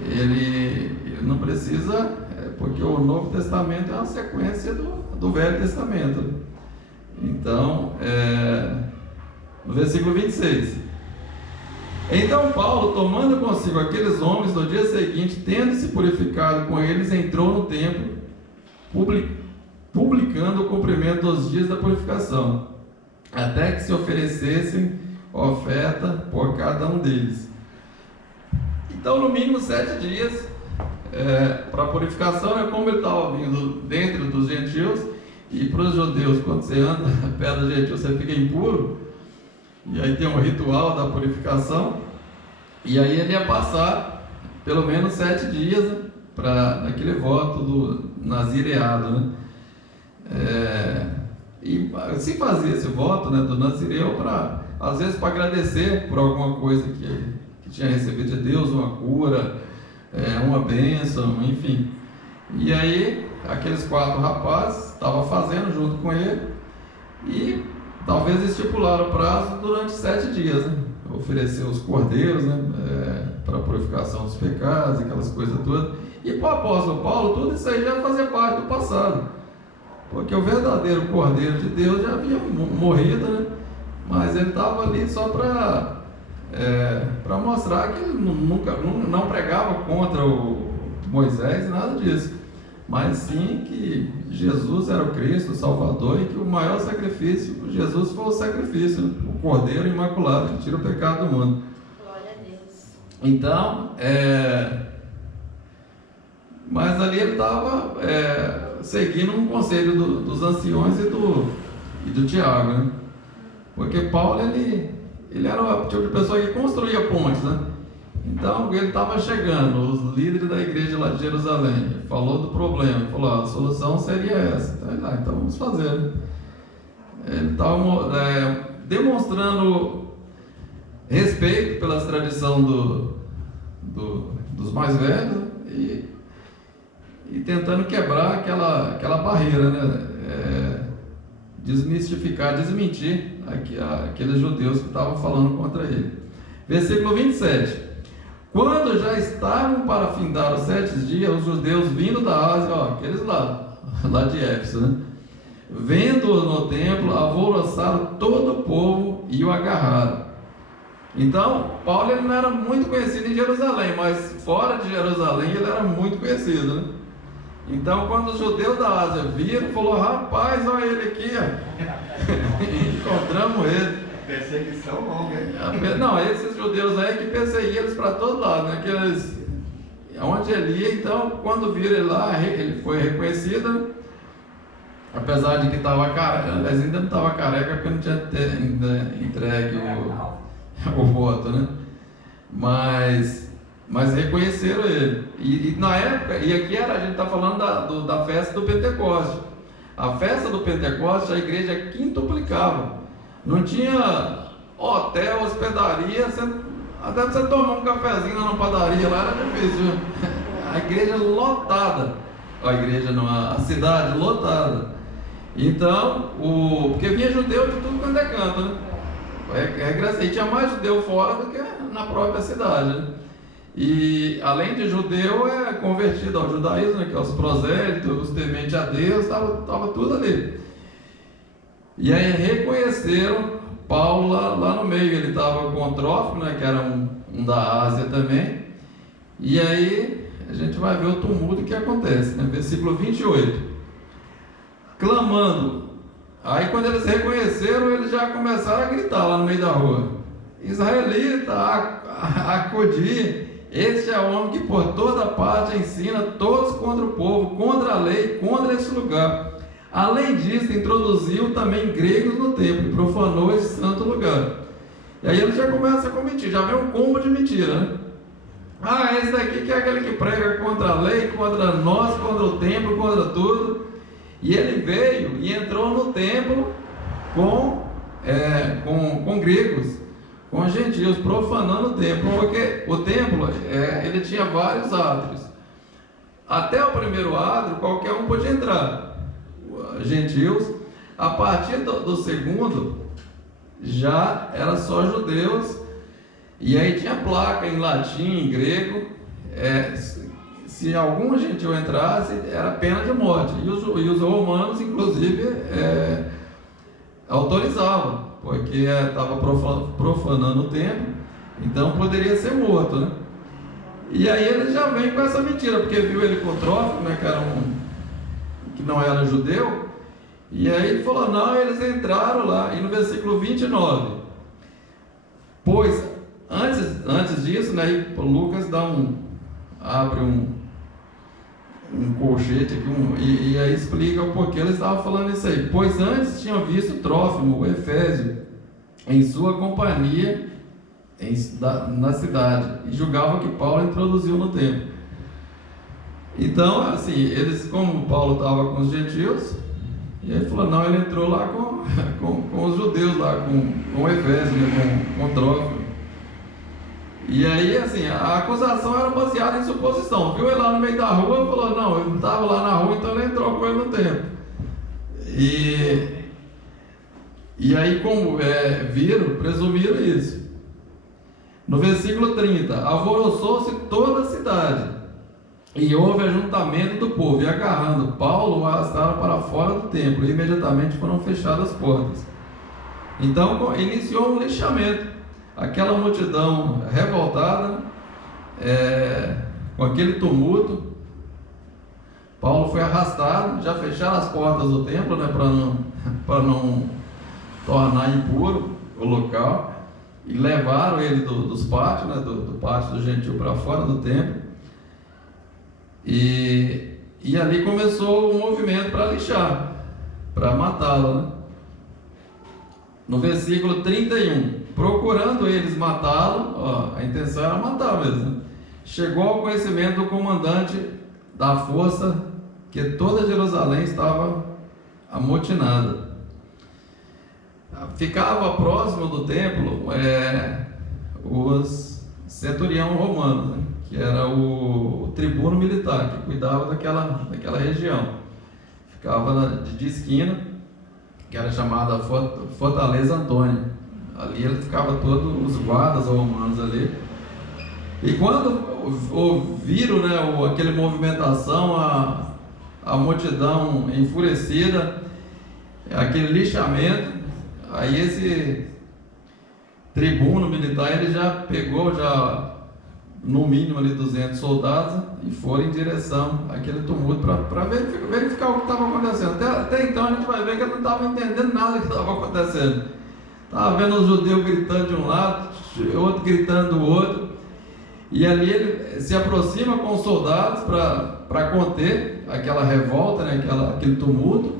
Ele não precisa, porque o Novo Testamento é uma sequência do Velho Testamento. Então, no versículo 26. Então Paulo, tomando consigo aqueles homens, no dia seguinte, tendo se purificado com eles, entrou no templo, publicando o cumprimento dos dias da purificação, até que se oferecessem oferta por cada um deles. Então, no mínimo 7 dias para a purificação, como ele estava vindo dentro dos gentios, e para os judeus, quando você anda perto dos gentios, você fica impuro. E aí tem um ritual da purificação, e aí ele ia passar pelo menos 7 dias, né, para aquele voto do nazireado, né? E se fazia esse voto, né, do nazireu, às vezes para agradecer por alguma coisa que tinha recebido de Deus, uma cura, uma bênção, enfim. E aí aqueles 4 rapazes estavam fazendo junto com ele, e talvez estipularam o prazo durante 7 dias, né? Oferecer os cordeiros, né? Para a purificação dos pecados, aquelas coisas todas. E para o apóstolo Paulo, tudo isso aí já fazia parte do passado, porque o verdadeiro cordeiro de Deus já havia morrido, né? Mas ele estava ali só para mostrar que ele não pregava contra o Moisés, nada disso, mas sim que Jesus era o Cristo, o Salvador, e que o maior sacrifício, Jesus foi o sacrifício, o Cordeiro Imaculado, que tira o pecado do mundo. Glória a Deus. Então, mas ali ele estava seguindo um conselho dos anciões e do Tiago, né? Porque Paulo, ele era o tipo de pessoa que construía pontes, né? Então, ele estava chegando, os líderes da igreja lá de Jerusalém, falou do problema, falou, a solução seria essa. Então vamos fazer, né? Ele estava demonstrando respeito pelas tradições dos mais velhos, né? E tentando quebrar aquela barreira, né? Desmistificar, desmentir aqueles judeus que estavam falando contra ele. Versículo 27. Quando já estavam para findar os 7 dias, os judeus vindo da Ásia, aqueles lá de Éfeso, né? Vendo-o no templo, alvoroçaram todo o povo e o agarraram. Então, Paulo ele não era muito conhecido em Jerusalém, mas fora de Jerusalém ele era muito conhecido, né? Então, quando os judeus da Ásia viram, falou, rapaz, olha ele aqui, encontramos ele. Perseguição longa, hein? Não, esses judeus aí que perseguiam eles para todo lado, né? Onde ele ia, então, quando viram ele lá, ele foi reconhecido, apesar de que estava careca, aliás, ainda não estava careca porque não tinha ainda entregue o voto, né? Mas reconheceram ele. E na época, e aqui a gente está falando da festa do Pentecoste. A festa do Pentecoste, a igreja quintuplicava. Não tinha hotel, hospedaria, até você tomar um cafezinho na padaria lá era difícil. A igreja lotada. A igreja não, a cidade lotada. Então, porque vinha judeu de tudo quanto é canto, né? E tinha mais judeu fora do que na própria cidade, né? E além de judeu, convertido ao judaísmo, né, que é os prosélitos, os tementes a Deus, estava tudo ali. E aí reconheceram Paulo lá no meio. Ele estava com o Trófimo, né, que era um da Ásia também. E aí a gente vai ver o tumulto que acontece, né? Versículo 28. Clamando. Aí quando eles reconheceram, eles já começaram a gritar lá no meio da rua: israelita, acudir. Este é o homem que por toda parte ensina todos contra o povo, contra a lei, contra este lugar. Além disso, introduziu também gregos no templo e profanou esse santo lugar. E aí ele já começa com mentira, já vem um combo de mentira, né? Esse daqui que é aquele que prega contra a lei, contra nós, contra o templo, contra tudo. E ele veio e entrou no templo com gregos, com gentios, profanando o templo, porque o templo ele tinha vários átrios. Até o primeiro átrio, qualquer um podia entrar, gentios. A partir do segundo, já era só judeus, e aí tinha placa em latim, em grego. Se algum gentil entrasse, era pena de morte, e os romanos, inclusive, autorizavam, porque estava profanando o templo, então poderia ser morto, né? E aí ele já vem com essa mentira, porque viu ele com Trófimo, né, que não era judeu, e aí ele falou, não, eles entraram lá. E no versículo 29, pois antes disso, né, Lucas abre um colchete aqui, e aí explica o porquê ele estava falando isso aí. Pois antes tinham visto Trófimo, o Efésio, em sua companhia na cidade, e julgavam que Paulo introduziu no templo. Então, assim, eles, como Paulo estava com os gentios, e ele falou, não, ele entrou lá com os judeus, lá com o Efésio, né, com Trófimo. E aí, assim, a acusação era baseada em suposição. Viu ele lá no meio da rua e falou, não, ele estava lá na rua, então ele entrou com ele no templo. E aí, como presumiram isso. No versículo 30, alvoroçou-se toda a cidade, e houve ajuntamento do povo, e agarrando Paulo, o arrastaram para fora do templo, e imediatamente foram fechadas as portas. Então, iniciou um lixamento. Aquela multidão revoltada, com aquele tumulto, Paulo foi arrastado, já fecharam as portas do templo, né, para não tornar impuro o local, e levaram ele dos pátios, né, do pátio do gentil para fora do templo, e ali começou o movimento para lixar, para matá-lo, né? No versículo 31, procurando eles matá-lo, a intenção era matar mesmo, chegou ao conhecimento do comandante da força que toda Jerusalém estava amotinada. Ficava próximo do templo os centurião romanos, né, que era o tribuno militar que cuidava daquela região. Ficava de esquina, que era chamada Fortaleza Antônia. Ali ele ficava todos os guardas romanos ali. E quando ouviram, né, aquela movimentação, a multidão enfurecida, aquele lixamento, aí esse tribuno militar, ele já pegou no mínimo ali 200 soldados e foram em direção àquele tumulto para verificar o que estava acontecendo. Até então a gente vai ver que ele não estava entendendo nada do que estava acontecendo. Estava vendo os judeus gritando de um lado, outro gritando do outro, e ali ele se aproxima com os soldados para conter aquela revolta, né, aquele tumulto.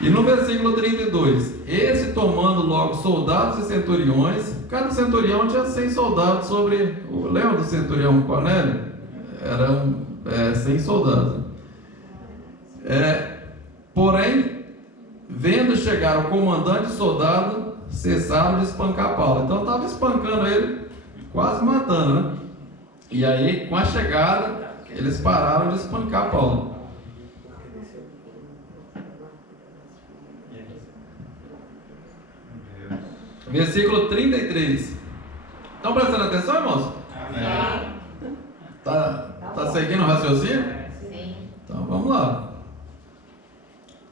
E no versículo 32, esse tomando logo soldados e centuriões, cada centurião tinha 100 soldados sobre... Lembra do centurião Cornélio? Eram 100 soldados. Porém, vendo chegar o comandante e soldado, cessaram de espancar Paulo. Então estava espancando ele, quase matando, né? E aí, com a chegada, eles pararam de espancar Paulo. Versículo 33. Estão prestando atenção, irmãos? Amém. Tá seguindo o raciocínio? Sim. Então vamos lá.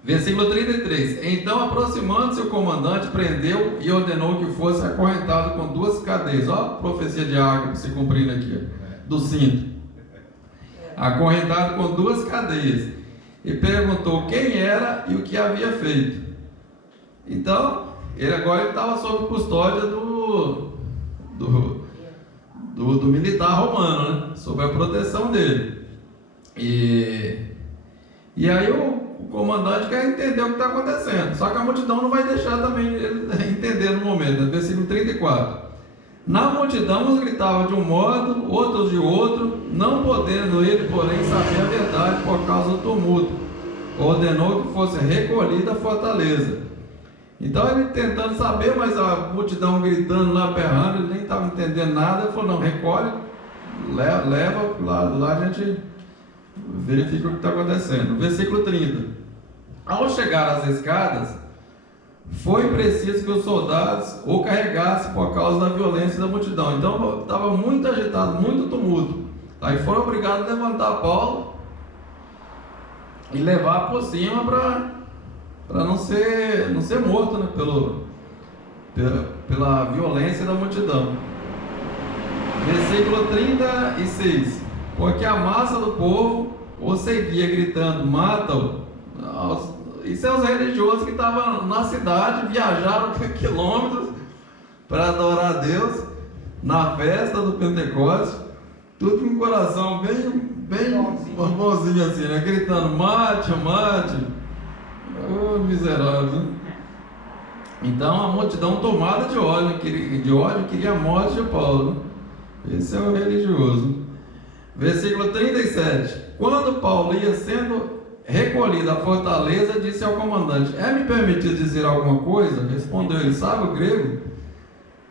Versículo 33. Então, aproximando-se o comandante, prendeu e ordenou que fosse acorrentado com 2 cadeias. Ó, a profecia de Ágabo se cumprindo aqui, ó, do cinto. Acorrentado com 2 cadeias. E perguntou quem era e o que havia feito. Então, ele agora estava sob custódia do militar romano, né? Sob a proteção dele. E aí o comandante quer entender o que está acontecendo, só que a multidão não vai deixar também ele entender no momento, né? Versículo 34. Na multidão uns gritavam de um modo, outros de outro, não podendo ele, porém, saber a verdade por causa do tumulto. Ordenou que fosse recolhida a fortaleza. Então ele tentando saber, mas a multidão gritando lá, berrando, ele nem estava entendendo nada. Ele falou: não, recolhe, leva lá a gente verifica o que está acontecendo. Versículo 30. Ao chegar às escadas, foi preciso que os soldados o carregassem por causa da violência da multidão. Então estava muito agitado, muito tumulto. Aí foram obrigados a levantar Paulo e levar por cima para não ser morto, né, pela violência da multidão. Versículo 36. Porque a massa do povo o seguia gritando: mata-o. Isso é os religiosos que estavam na cidade, viajaram quilômetros para adorar a Deus na festa do Pentecostes, tudo com o coração bem bonzinho assim, né? Gritando: mate, mate. Oh, miserável. Então a multidão tomada de ódio queria a morte de Paulo. Esse é o religioso. Versículo 37. Quando Paulo ia sendo recolhido à fortaleza, disse ao comandante: é-me permitido dizer alguma coisa? Respondeu ele: sabe o grego?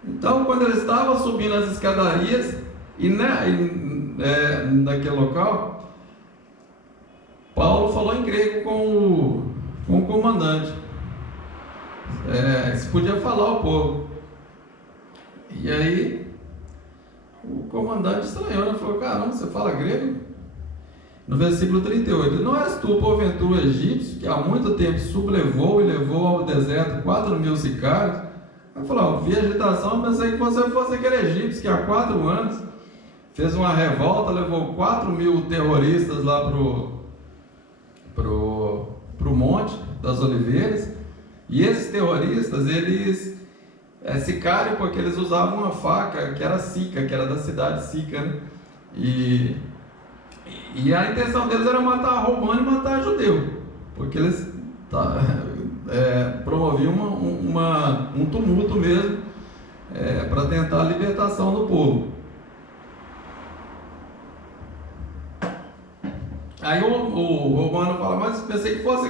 Então, quando ele estava subindo as escadarias naquele local, Paulo falou em grego com o comandante. Se podia falar ao povo. E aí o comandante estranhou, né? Falou: caramba, você fala grego? No versículo 38. Não és tu, porventura, egípcio, que há muito tempo sublevou e levou ao deserto 4.000 sicários? Ele falou: vi agitação, pensei que você fosse aquele egípcio que há 4 anos fez uma revolta, levou 4.000 terroristas lá pro Monte das Oliveiras. E esses terroristas, eles sicário porque eles usavam uma faca que era Sica, que era da cidade Sica, né? E a intenção deles era matar romano e matar judeu, porque eles promoviam um tumulto mesmo, para tentar a libertação do povo. Aí o romano fala: mas pensei que fosse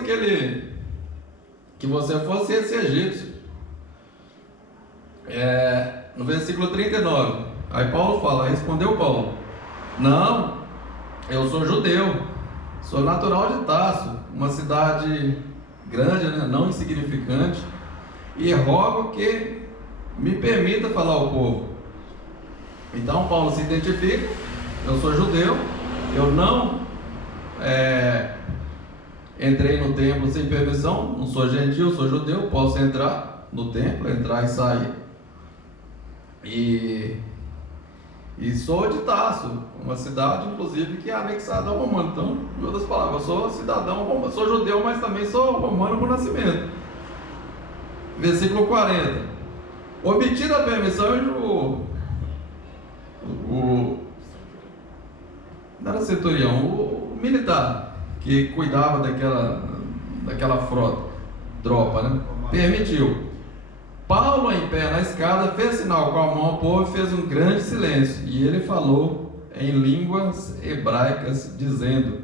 que você fosse esse egípcio. No versículo 39, aí Paulo fala, respondeu Paulo: não, eu sou judeu, sou natural de Tarso, uma cidade grande, né, não insignificante, e rogo que me permita falar ao povo. Então Paulo se identifica: eu sou judeu, eu não entrei no templo sem permissão, não sou gentil, sou judeu, posso entrar no templo, entrar e sair. E sou de Tarso, uma cidade inclusive que é anexada ao romano. Então, em outras palavras, eu sou cidadão romano, sou judeu, mas também sou romano por nascimento. Versículo 40. Obtida a permissão, não era centurião, o militar que cuidava daquela frota, tropa, né? Permitiu. Paulo, em pé na escada, fez sinal com a mão ao povo e fez um grande silêncio. E ele falou em línguas hebraicas, dizendo...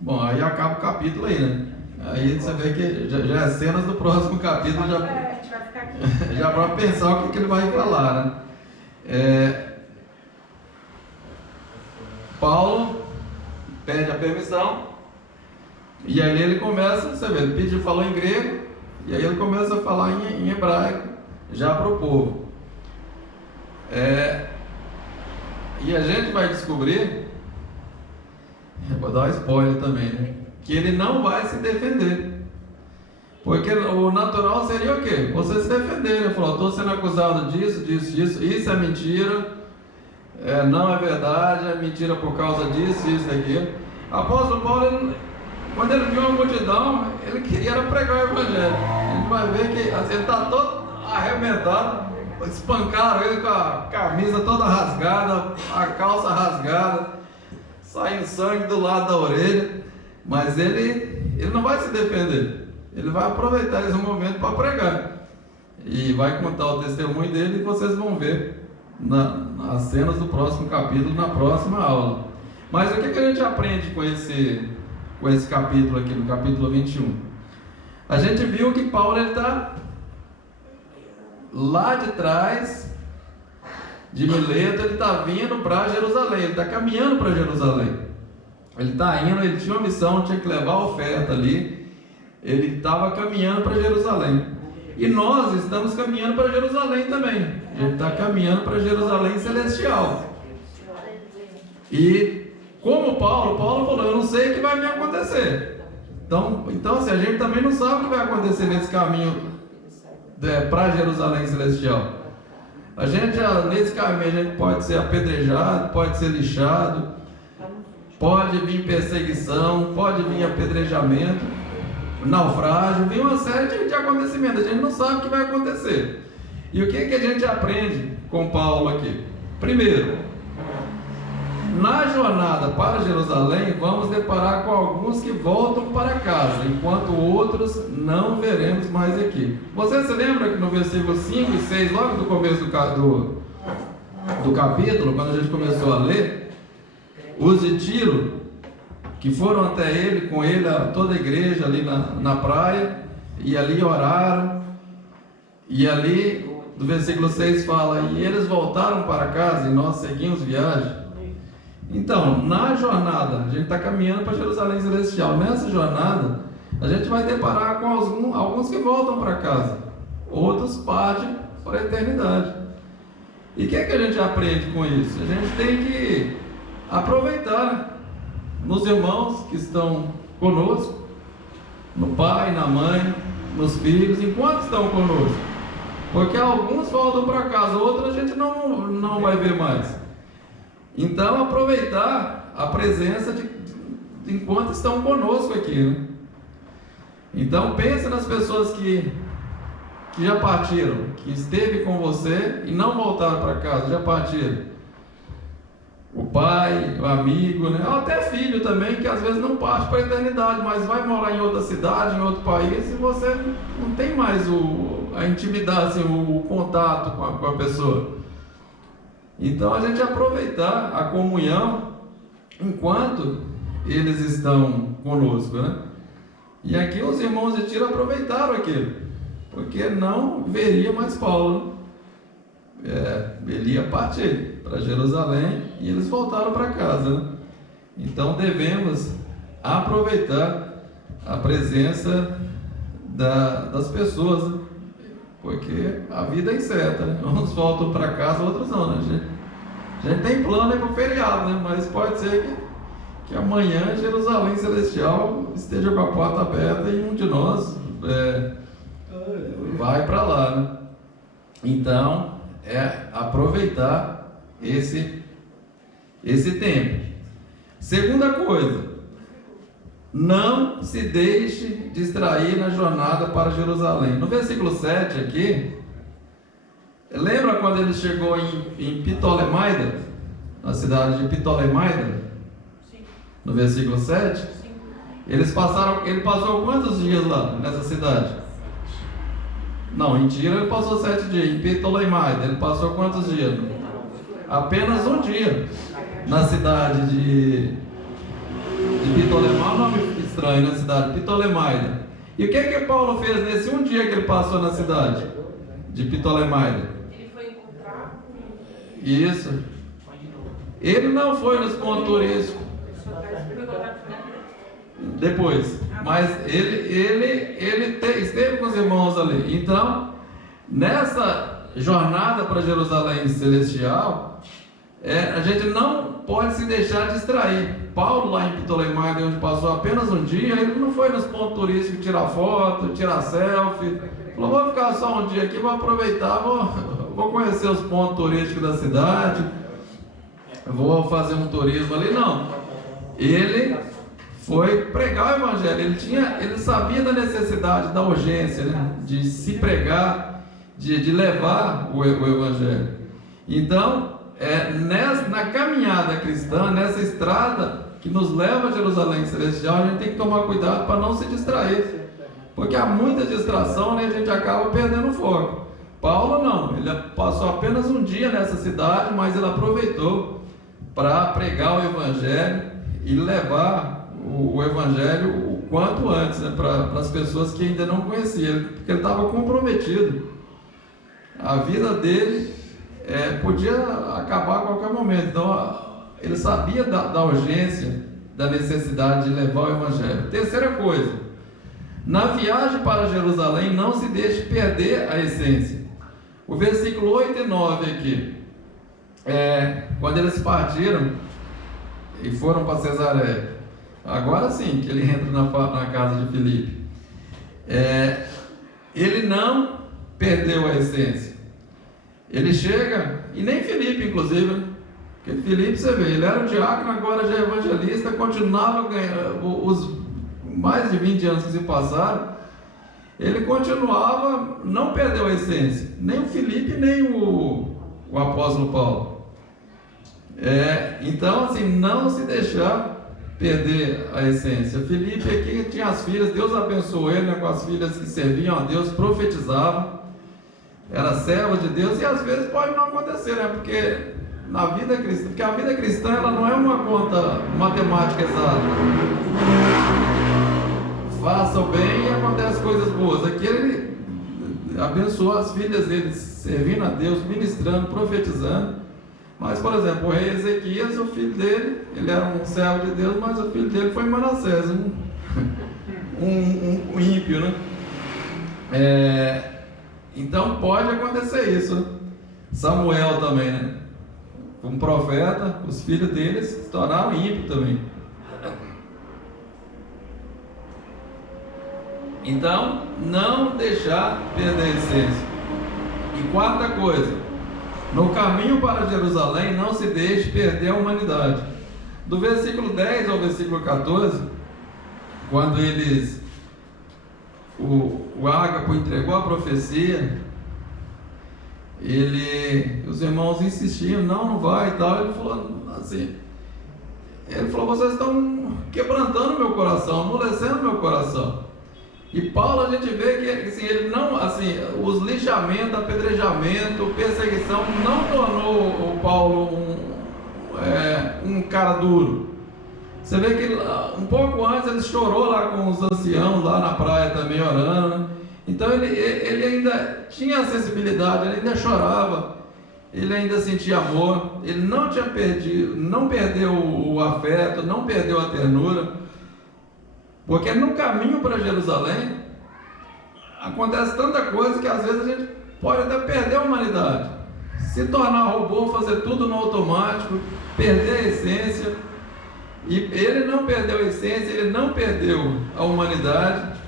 Bom, aí acaba o capítulo aí, né? Aí você vê que já é cenas do próximo capítulo, já para pensar o que ele vai falar, né? Paulo pede a permissão, e aí ele começa, você vê, ele falou em grego, e aí ele começa a falar em hebraico, já para o povo. E a gente vai descobrir, vou dar um spoiler também, né? Que ele não vai se defender. Porque o natural seria o quê? Você se defender. Ele falou: estou sendo acusado disso, isso é mentira, não é verdade, é mentira por causa disso, isso, daquilo. Apóstolo Paulo, quando ele viu a multidão, ele queria pregar o evangelho. A gente vai ver que assim, ele está todo arrebentado, espancaram ele com a camisa toda rasgada, a calça rasgada, saindo sangue do lado da orelha, mas ele não vai se defender, ele vai aproveitar esse momento para pregar, e vai contar o testemunho dele, e vocês vão ver nas cenas do próximo capítulo, na próxima aula. Mas o que a gente aprende com esse capítulo aqui, no capítulo 21? A gente viu que Paulo está lá de trás de Mileto, ele está vindo para Jerusalém, ele está caminhando para Jerusalém. Ele está indo, ele tinha uma missão, tinha que levar a oferta ali, ele estava caminhando para Jerusalém. E nós estamos caminhando para Jerusalém também. A gente está caminhando para Jerusalém celestial. E como Paulo falou, eu não sei o que vai me acontecer. Então assim, a gente também não sabe o que vai acontecer nesse caminho para Jerusalém celestial. Nesse caminho a gente pode ser apedrejado, pode ser lixado, pode vir perseguição, pode vir apedrejamento, naufrágio, vem uma série de acontecimentos. A gente não sabe o que vai acontecer. E o que a gente aprende com Paulo aqui? Primeiro, na jornada para Jerusalém, vamos deparar com alguns que voltam para casa, enquanto outros não veremos mais aqui. Você se lembra que no versículo 5 e 6, logo do começo do capítulo, quando a gente começou a ler, os de Tiro, que foram até ele, com ele, toda a igreja ali na praia, e ali oraram, e ali, do versículo 6 fala, e eles voltaram para casa e nós seguimos viagem. Então, na jornada, a gente está caminhando para Jerusalém celestial. Nessa jornada, a gente vai deparar com alguns que voltam para casa, outros partem para a eternidade. E o que a gente aprende com isso? A gente tem que aproveitar nos irmãos que estão conosco, no pai, na mãe, nos filhos, enquanto estão conosco. Porque alguns voltam para casa, outros a gente não vai ver mais. Então, aproveitar a presença enquanto estão conosco aqui, né? Então, pense nas pessoas que já partiram, que esteve com você e não voltaram para casa, já partiram. O pai, o amigo, né? Até filho também, que às vezes não parte para a eternidade, mas vai morar em outra cidade, em outro país, e você não tem mais a intimidade, assim, o contato com a pessoa. Então a gente aproveitar a comunhão enquanto eles estão conosco, né? E aqui os irmãos de Tiro aproveitaram aquilo, porque não veria mais Paulo. Ele ia partir para Jerusalém e eles voltaram para casa, né? Então devemos aproveitar a presença das pessoas, né? Porque a vida é incerta, né? Uns voltam para casa, outros não, né? A gente tem plano para o feriado, né? Mas pode ser que amanhã Jerusalém celestial esteja com a porta aberta e um de nós vai para lá, né? Então aproveitar esse tempo. Segunda coisa, não se deixe distrair na jornada para Jerusalém. No versículo 7 aqui, lembra quando ele chegou em Ptolemaida, na cidade de Ptolemaida? Sim. No versículo 7? Sim. Ele passou quantos dias lá nessa cidade? Não, em Tiro ele passou 7 dias. Em Ptolemaida ele passou quantos dias? Apenas um dia na cidade de Ptolemaida. Um nome estranho na cidade, Ptolemaida. E o que Paulo fez nesse um dia que ele passou na cidade de Ptolemaida? Ele foi encontrar com isso. Ele não foi nos pontos turísticos. Depois. Mas ele esteve com os irmãos ali. Então, nessa jornada para Jerusalém celestial, a gente não pode se deixar distrair. Paulo, lá em Ptolemaida, onde passou apenas um dia, ele não foi nos pontos turísticos tirar foto, tirar selfie. Falou, vou ficar só um dia aqui, vou aproveitar, vou conhecer os pontos turísticos da cidade, vou fazer um turismo ali. Não. Ele foi pregar o evangelho. Ele sabia da necessidade, da urgência, né, de se pregar de levar o Evangelho. Então, na caminhada cristã, nessa estrada que nos leva a Jerusalém Celestial, a gente tem que tomar cuidado para não se distrair, porque há muita distração, né? A gente acaba perdendo o foco. Paulo não, ele passou apenas um dia nessa cidade, mas ele aproveitou para pregar o Evangelho e levar o Evangelho o quanto antes, né? Para as pessoas que ainda não conheciam, porque ele estava comprometido. A vida dele podia acabar a qualquer momento. Então ele sabia da urgência, da necessidade de levar o Evangelho. Terceira coisa, na viagem para Jerusalém não se deixe perder a essência. O versículo 8 e 9 aqui, quando eles partiram e foram para Cesareia, agora sim que ele entra na casa de Filipe, ele não perdeu a essência. Ele chega, e nem Filipe inclusive, porque Filipe, você vê, ele era um diácono, agora já é evangelista, continuava ganhando, os mais de 20 anos que se passaram, ele continuava, não perdeu a essência, nem o Filipe, nem o apóstolo Paulo. Então, assim, não se deixar perder a essência. Filipe aqui tinha as filhas, Deus abençoou ele, né, com as filhas que serviam a Deus, profetizavam, era serva de Deus, e às vezes pode não acontecer, né, porque na vida cristã, porque a vida cristã ela não é uma conta matemática exata. Faça o bem e acontecem coisas boas. Aqui ele abençoou as filhas dele, servindo a Deus, ministrando, profetizando. Mas, por exemplo, o rei Ezequias, o filho dele, ele era um servo de Deus, mas o filho dele foi Manassés, um ímpio, né? Então pode acontecer isso. Samuel também, né? Um profeta, os filhos deles se tornaram ímpios também. Então, não deixar perder a essência. E quarta coisa, no caminho para Jerusalém, não se deixe perder a humanidade. Do versículo 10 ao versículo 14, quando o Ágapo entregou a profecia, os irmãos insistiam, não vai e tal. Ele falou assim, vocês estão quebrantando meu coração, amolecendo meu coração. E Paulo, a gente vê que assim, ele não, assim, os lixamentos, apedrejamento, perseguição não tornou o Paulo um cara duro. Você vê que um pouco antes ele chorou lá com os anciãos lá na praia também orando. Então ele ainda tinha sensibilidade, ele ainda chorava, ele ainda sentia amor, ele não tinha perdido, não perdeu o afeto, não perdeu a ternura. Porque no caminho para Jerusalém acontece tanta coisa que às vezes a gente pode até perder a humanidade, se tornar robô, fazer tudo no automático, perder a essência. E ele não perdeu a essência, ele não perdeu a humanidade,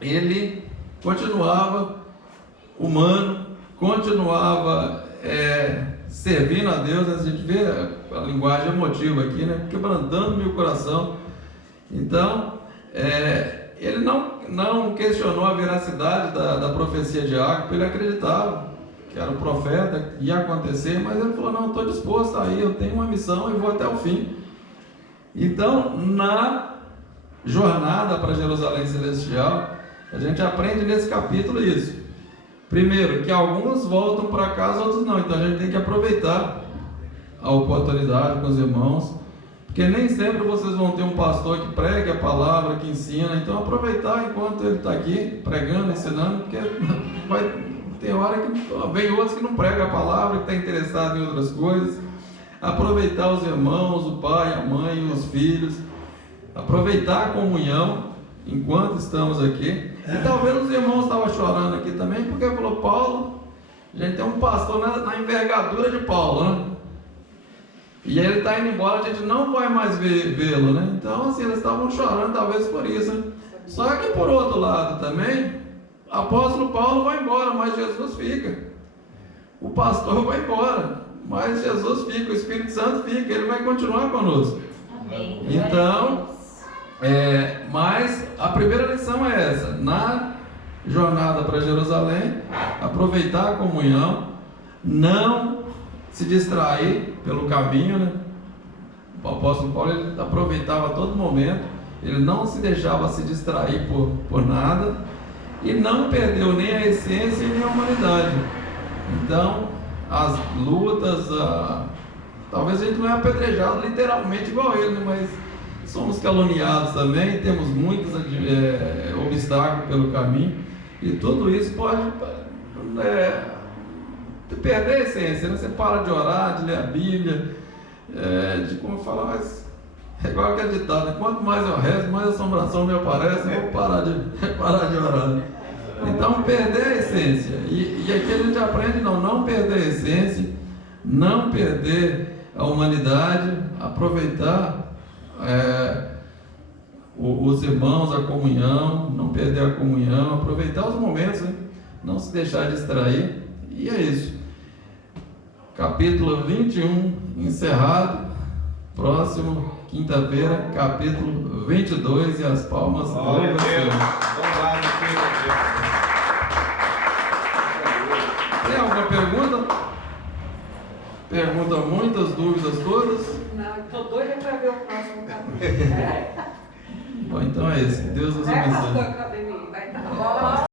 ele continuava humano, continuava servindo a Deus. A gente vê a linguagem emotiva aqui, né? Quebrantando meu coração. Então, ele não questionou a veracidade da profecia de Ágapo, ele acreditava que era o profeta, ia acontecer, mas ele falou, não, estou disposto a ir, eu tenho uma missão e vou até o fim. Então, na jornada para Jerusalém Celestial, a gente aprende nesse capítulo isso. Primeiro, que alguns voltam para casa, outros não. Então a gente tem que aproveitar a oportunidade com os irmãos, porque nem sempre vocês vão ter um pastor que pregue a palavra, que ensina. Então aproveitar enquanto ele está aqui pregando, ensinando, porque tem hora que vem outros que não pregam a palavra, que está interessado em outras coisas. Aproveitar os irmãos, o pai, a mãe, os filhos, aproveitar a comunhão enquanto estamos aqui. E talvez os irmãos estavam chorando aqui também, porque falou, Paulo, a gente tem um pastor na envergadura de Paulo, né? E ele está indo embora, a gente não vai mais vê-lo, né? Então, assim, eles estavam chorando talvez por isso, né? Só que por outro lado também, apóstolo Paulo vai embora, mas Jesus fica. O pastor vai embora, mas Jesus fica, o Espírito Santo fica, ele vai continuar conosco. Amém. Então, mas a primeira lição é essa: na jornada para Jerusalém, aproveitar a comunhão, não se distrair pelo caminho, né? O apóstolo Paulo, ele aproveitava todo momento, ele não se deixava se distrair por nada, e não perdeu nem a essência nem a humanidade. Então, as lutas, talvez a gente não é apedrejado literalmente igual ele, mas somos caluniados também, temos muitos obstáculos pelo caminho, e tudo isso pode perder a essência, né? Você para de orar, de ler a Bíblia, de como falar, mas é igual aquele ditado, né? Quanto mais eu rezo, mais assombração me aparece, eu vou parar de orar. Então, perder a essência, e aqui a gente aprende não perder a essência, não perder a humanidade, aproveitar os irmãos, a comunhão, não perder a comunhão, aproveitar os momentos, né? Não se deixar distrair, e é isso. Capítulo 21 encerrado, próximo quinta-feira, capítulo 22, e as palmas. Glória a Deus. Louvado seja Deus. Tem alguma pergunta? Pergunta muitas, dúvidas todas? Não, estou doida para ver o próximo capítulo. Bom, então é isso. Deus nos abençoe. Pastor,